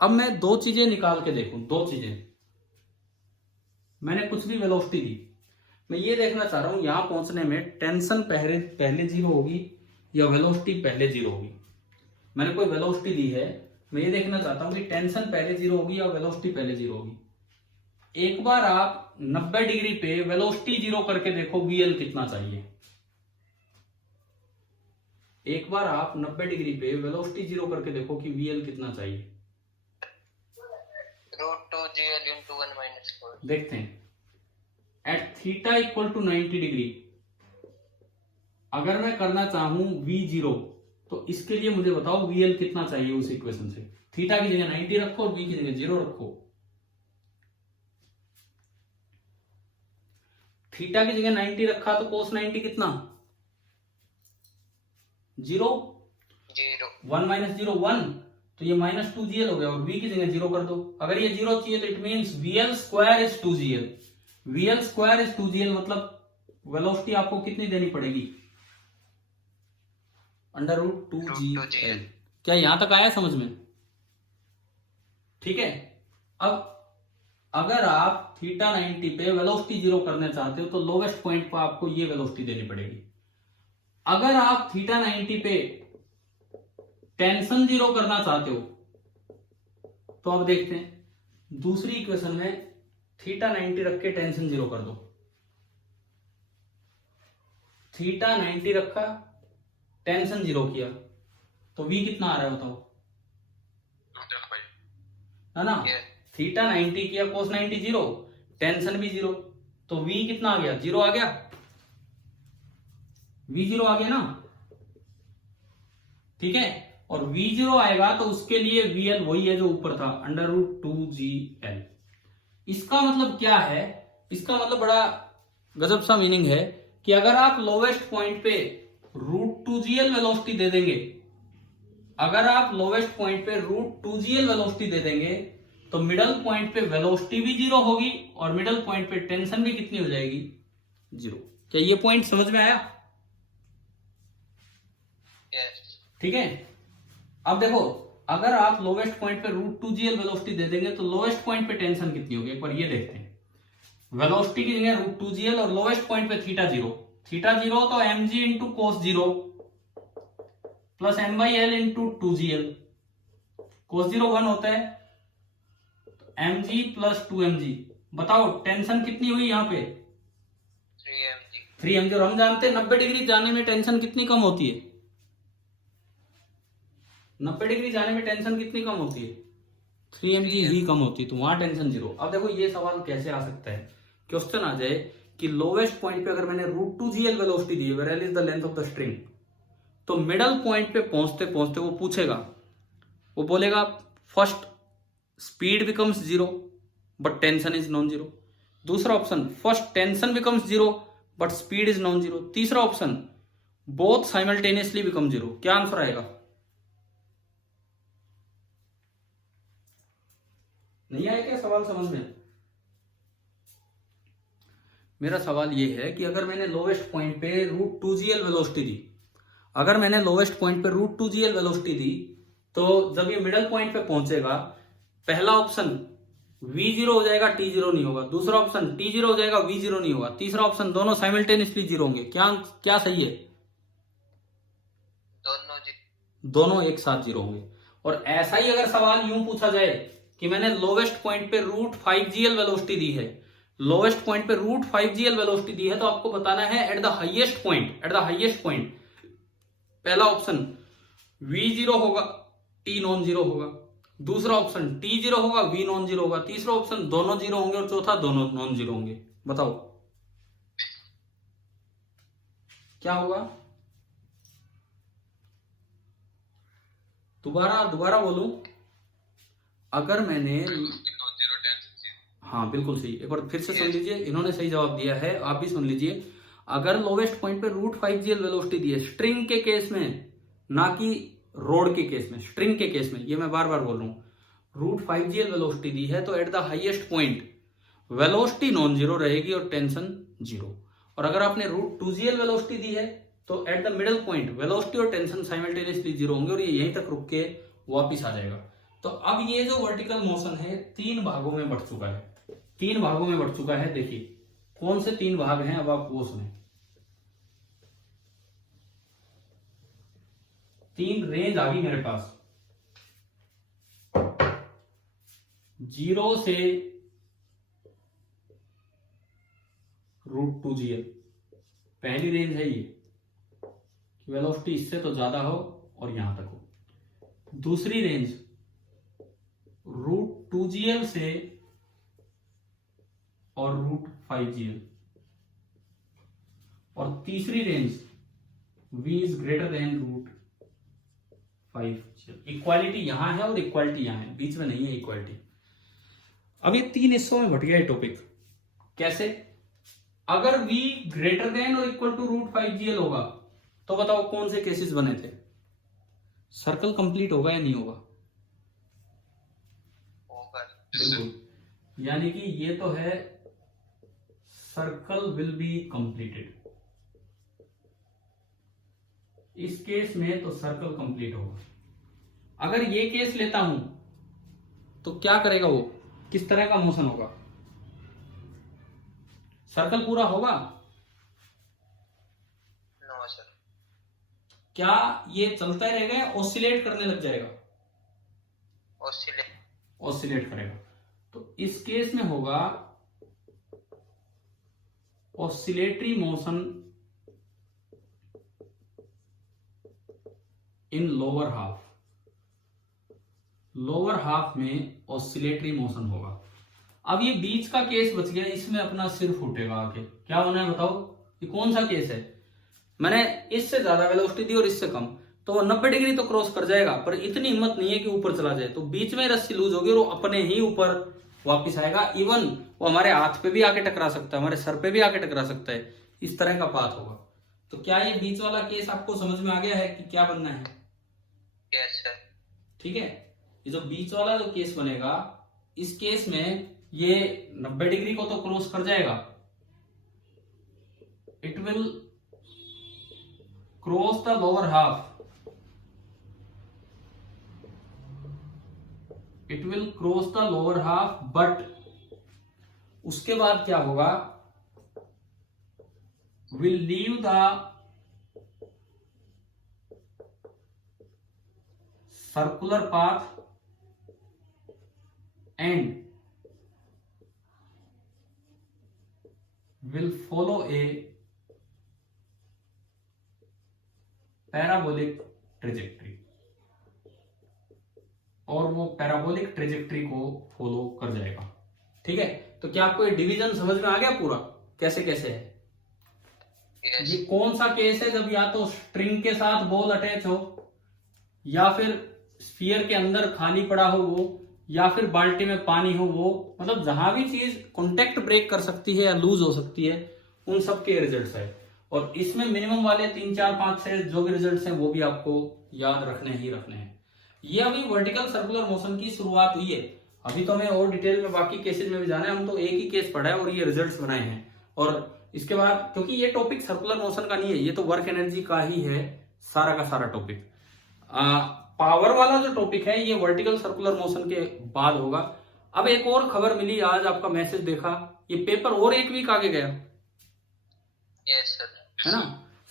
अब मैं दो चीजें निकाल के देखूं, दो चीजें। मैंने कुछ भी वेलोसिटी दी, मैं ये देखना चाह रहा हूं यहां पहुंचने में टेंशन पहले जीरो होगी या वेलोसिटी पहले जीरो होगी। मैंने कोई वेलोसिटी दी है, मैं ये देखना चाहता हूं कि टेंशन पहले जीरो होगी या वेलोसिटी पहले जीरो होगी। एक बार आप 90 डिग्री पे वेलोसिटी जीरो करके देखो VL कितना चाहिए। एक बार आप 90 डिग्री पे वेलोसिटी जीरो करके देखो कि VL कितना चाहिए। √2GL into 1 minus cos. देखते हैं, at theta equal to 90 degree अगर मैं करना चाहूं V0, तो इसके लिए मुझे बताओ VL कितना चाहिए उस इक्वेशन से। थीटा की जगह 90 रखो और V की जगह 0 रखो। थीटा की जगह 90 रखा तो कोस 90 कितना? 0 1 माइनस 0 1, तो ये माइनस 2GL हो गया और V की जगह 0 कर दो। अगर ये 0 चाहिए तो it means VL² is 2GL। VL² is 2GL मतलब वेलोसिटी आपको कितनी देनी पड़ेगी? √2GL। क्या यहां तक आया समझ में? ठीक है, अब अगर आप थीटा 90 पे वेलोसिटी जीरो करना चाहते हो तो लोवेस्ट पॉइंट पर आपको ये वेलोसिटी देनी पड़ेगी। अगर आप थीटा 90 पे टेंशन जीरो करना चाहते हो तो अब देखते हैं, दूसरी इक्वेशन में थीटा 90 रख के टेंशन जीरो कर दो। थीटा 90 रखा, टेंशन जीरो किया, तो V कितना आ रहा है बताओ? है ना? थीटा 90 किया, कोस 90 0, टेंशन भी 0, तो V कितना आ गया? 0 आ गया। V0 आ गया ना? ठीक है, और V0 आएगा तो उसके लिए VL वही है जो ऊपर था, √2GL। इसका मतलब क्या है? इसका मतलब बड़ा गजब सा मीनिंग है कि अगर आप लोवेस्ट पॉइंट पे √2GL वेलोसिटी दे देंगे अगर आप लोवेस्ट पॉइंट पे √2gl वेलोसिटी दे देंगे तो मिडल पॉइंट पे वेलोसिटी भी 0 होगी और मिडल पॉइंट पे टेंशन भी कितनी हो जाएगी? 0। क्या ये पॉइंट समझ में आया? यस। ठीक है। अब देखो, अगर आप लोवेस्ट पॉइंट पे √2gl वेलोसिटी दे देंगे तो लोवेस्ट पॉइंट पे टेंशन कितनी होगी? एक बार ये देखते हैं। वेलोसिटी की जगह √2gl और लोवेस्ट पॉइंट पे θ0। θ0 तो mg into cos 0 plus m/l into 2gl। cos 0 1 होता है, mg प्लस 2mg। बताओ टेंशन कितनी हुई यहाँ पे? 3 mg। और हम जानते हैं 90 डिग्री जाने में टेंशन कितनी कम होती है? 90 डिग्री जाने में टेंशन कितनी कम होती है? 3 mg ही कम होती है, तो वहां टेंशन 0। अब देखो ये सवाल कैसे आ सकता है, क्वेश्चन आ जाए कि लोवेस्ट पॉइंट पे अगर मैंने √2gl वेलोसिटी दी है, where is the length of the string, तो मिडल पॉइंट पे पहुंचते पहुंचते वो पूछेगा, वो बोलेगा first speed becomes 0 but tension is non 0। दूसरा option, first tension becomes 0 but speed is non 0। तीसरा ऑप्शन, बोथ साइमल्टेनियसली बिकम 0। क्या आंसर आएगा? नहीं आया क्या सवाल समझ में? मेरा सवाल ये है कि अगर मैंने लोवेस्ट पॉइंट पे √2gl वेलोसिटी दी, अगर मैंने लोवेस्ट पॉइंट पे √2gl वेलोसिटी दी, तो जब ये मिडल पॉइंट पे पहुंचेगा, पहला ऑप्शन v0 हो जाएगा, t0 नहीं होगा। दूसरा ऑप्शन t0 हो जाएगा, v0 नहीं होगा। तीसरा ऑप्शन दोनों साइमल्टेनियसली 0 होंगे। क्या सही है? दोनों एक साथ 0 होंगे। और ऐसा ही अगर सवाल यूं पूछा जाए कि मैंने लोवेस्ट पॉइंट पे √5gl वेलोसिटी दी है, लोवेस्ट पॉइंट पे √5gl वेलोसिटी दी है, तो आपको बताना है एट द हाईएस्ट पॉइंट, पहला ऑप्शन v0 होगा, t नॉन 0 होगा। दूसरा ऑप्शन t0 होगा, v नॉन 0 होगा। तीसरा ऑप्शन दोनों 0 होंगे और चौथा दोनों नॉन 0 होंगे। बताओ क्या होगा? दोबारा बोलूं, अगर मैंने, हाँ बिल्कुल सही, एक बार फिर से सुन लीजिए, इन्होंने सही जवाब दिया है, आप भी सुन लीजिए। अगर लोवेस्ट पॉइंट पे √5gl वेलोसिटी दी है, स्ट्रिंग के केस में, ना कि रोड के केस में, स्ट्रिंग के केस में, ये मैं बार बार बोल रहा हूं, √5gl वेलोसिटी दी है, तो eight the highest point velocity non 0 रहेगी और टेंशन 0। और अगर आपने √2gl वेलोसिटी दी है, तो at the middle point velocity और टेंशन साइमल्टेनियसली 0 होंगे और ये यहीं तक रुक के वापिस आ जाएगा। तो अब ये जो वर्टिकल मोशन है 3 भागों में बढ़ चुका है। देखिए कौन से 3 भाग हैं, अब आप वो सुने। 3 रेंज आ गई मेरे पास, 0 से √2gl। पहली रेंज है ये, वेलोसिटी इससे तो ज्यादा हो और यहां तक हो। दूसरी रेंज √2gl से और √5gl। और तीसरी range v is greater than √5gl। Equality यहां है और इक्वालिटी यहां है, बीच में नहीं है इक्वालिटी। अब ये 3 हिस्सों में बट गया है टॉपिक। कैसे? अगर v ग्रेटर देन और इक्वल टू √5gl होगा, तो बताओ कौन से केसेस बने थे? सर्कल कंप्लीट होगा या नहीं होगा? बिल्कुल, यानी कि ये तो है सर्कल विल बी कंप्लीटेड। इस केस में तो सर्कल कंप्लीट होगा। अगर ये केस लेता हूं तो क्या करेगा वो? किस तरह का मोशन होगा? सर्कल पूरा होगा? No sir. क्या ये चलता रहेगा या ऑसिलेट करने लग जाएगा? ऑसिलेट करेगा। तो इस केस में होगा oscillatory motion in lower half. Lower half में ऑसिलेटरी मोशन होगा। अब ये बीच का केस बच गया, इसमें अपना सिर फूटेगा आके। क्या होना है बताओ? ये कौन सा केस है? मैंने इससे ज्यादा वेलोसिटी दी और इससे कम, तो वो 90 डिग्री तो क्रॉस कर जाएगा, पर इतनी हिम्मत नहीं है कि ऊपर चला जाए। तो बीच में रस्सी लूज होगी और वो अपने ही ऊपर वापिस आएगा। इवन वो हमारे हाथ पे भी आके टकरा सकता है, हमारे सर पे भी आके टकरा सकता है। इस तरह का पाथ होगा। तो क्या ये बीच वाला केस आपको समझ में आ गया है कि क्या बनना है? Yes sir. ठीक है। ये जो बीच वाला जो केस बनेगा, इस केस में ये 90 डिग्री को तो क्रॉस कर जाएगा, it will cross the lower half, it will cross the lower half, but उसके बाद क्या होगा, will leave the circular path and will follow a parabolic trajectory, और वो पैराबोलिक ट्रेजेक्ट्री को फॉलो कर जाएगा। ठीक है। तो क्या आपको ये डिवीजन समझ में आ गया पूरा, कैसे कैसे है? यस। ये कौन सा केस है जब या तो स्ट्रिंग के साथ बॉल अटैच हो, या फिर स्फीयर के अंदर खाली पड़ा हो वो, या फिर बाल्टी में पानी हो वो, मतलब जहां भी चीज कॉन्टेक्ट ब्रेक कर सकती है या लूज हो सकती है, उन सब के रिजल्ट्स है। और इसमें मिनिमम वाले 3, 4, 5, 6 जो भी रिजल्ट्स हैं वो भी आपको याद रखने ही रखने हैं। ये अभी वर्टिकल सर्कुलर मोशन की शुरुआत हुई है, अभी तो हमें और डिटेल में बाकी केसेज में भी जाना है। हम तो एक ही केस पढ़ा है और ये रिजल्ट्स बनाए हैं, और इसके बाद क्योंकि ये टॉपिक सर्कुलर मोशन का नहीं है, ये तो वर्क एनर्जी का ही है सारा का सारा टॉपिक। पावर वाला जो टॉपिक है ये वर्टिकल सर्कुलर मोशन के बाद होगा। अब एक और खबर मिली, आज आपका मैसेज देखा, ये पेपर और एक वीक आगे गया, यस सर। है ना,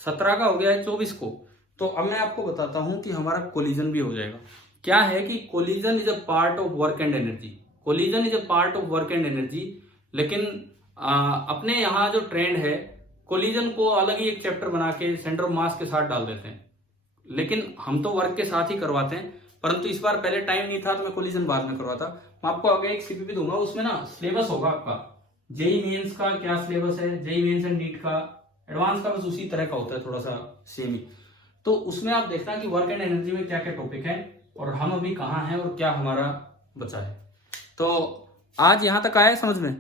17 का हो गया है 24 को। तो अब मैं आपको बताता हूं कि हमारा कोलिजन भी हो जाएगा। क्या है कि collision is a part of work and energy, collision is a part of work and energy. लेकिन अपने यहाँ जो ट्रेंड है, कोलिजन को अलग ही एक चैप्टर बना के सेंटर ऑफ मास के साथ डाल देते हैं, लेकिन हम तो वर्क के साथ ही करवाते हैं। परंतु इस बार पहले टाइम नहीं था तो मैं कोलिजन बाद में करवाता। मैं आपको आगे एक सीपीपी दूंगा, उसमें ना सिलेबस होगा आपका, जेई मेंस का क्या सिलेबस है, जेई मेंस एंड नीट का, एडवांस का बस उसी तरह का होता है, थोड़ा सा सेम ही। तो उसमें आप देखना कि वर्क एंड एनर्जी में क्या क्या टॉपिक है और हम अभी कहाँ हैं और क्या हमारा बचा है। तो आज यहां तक आया समझ में?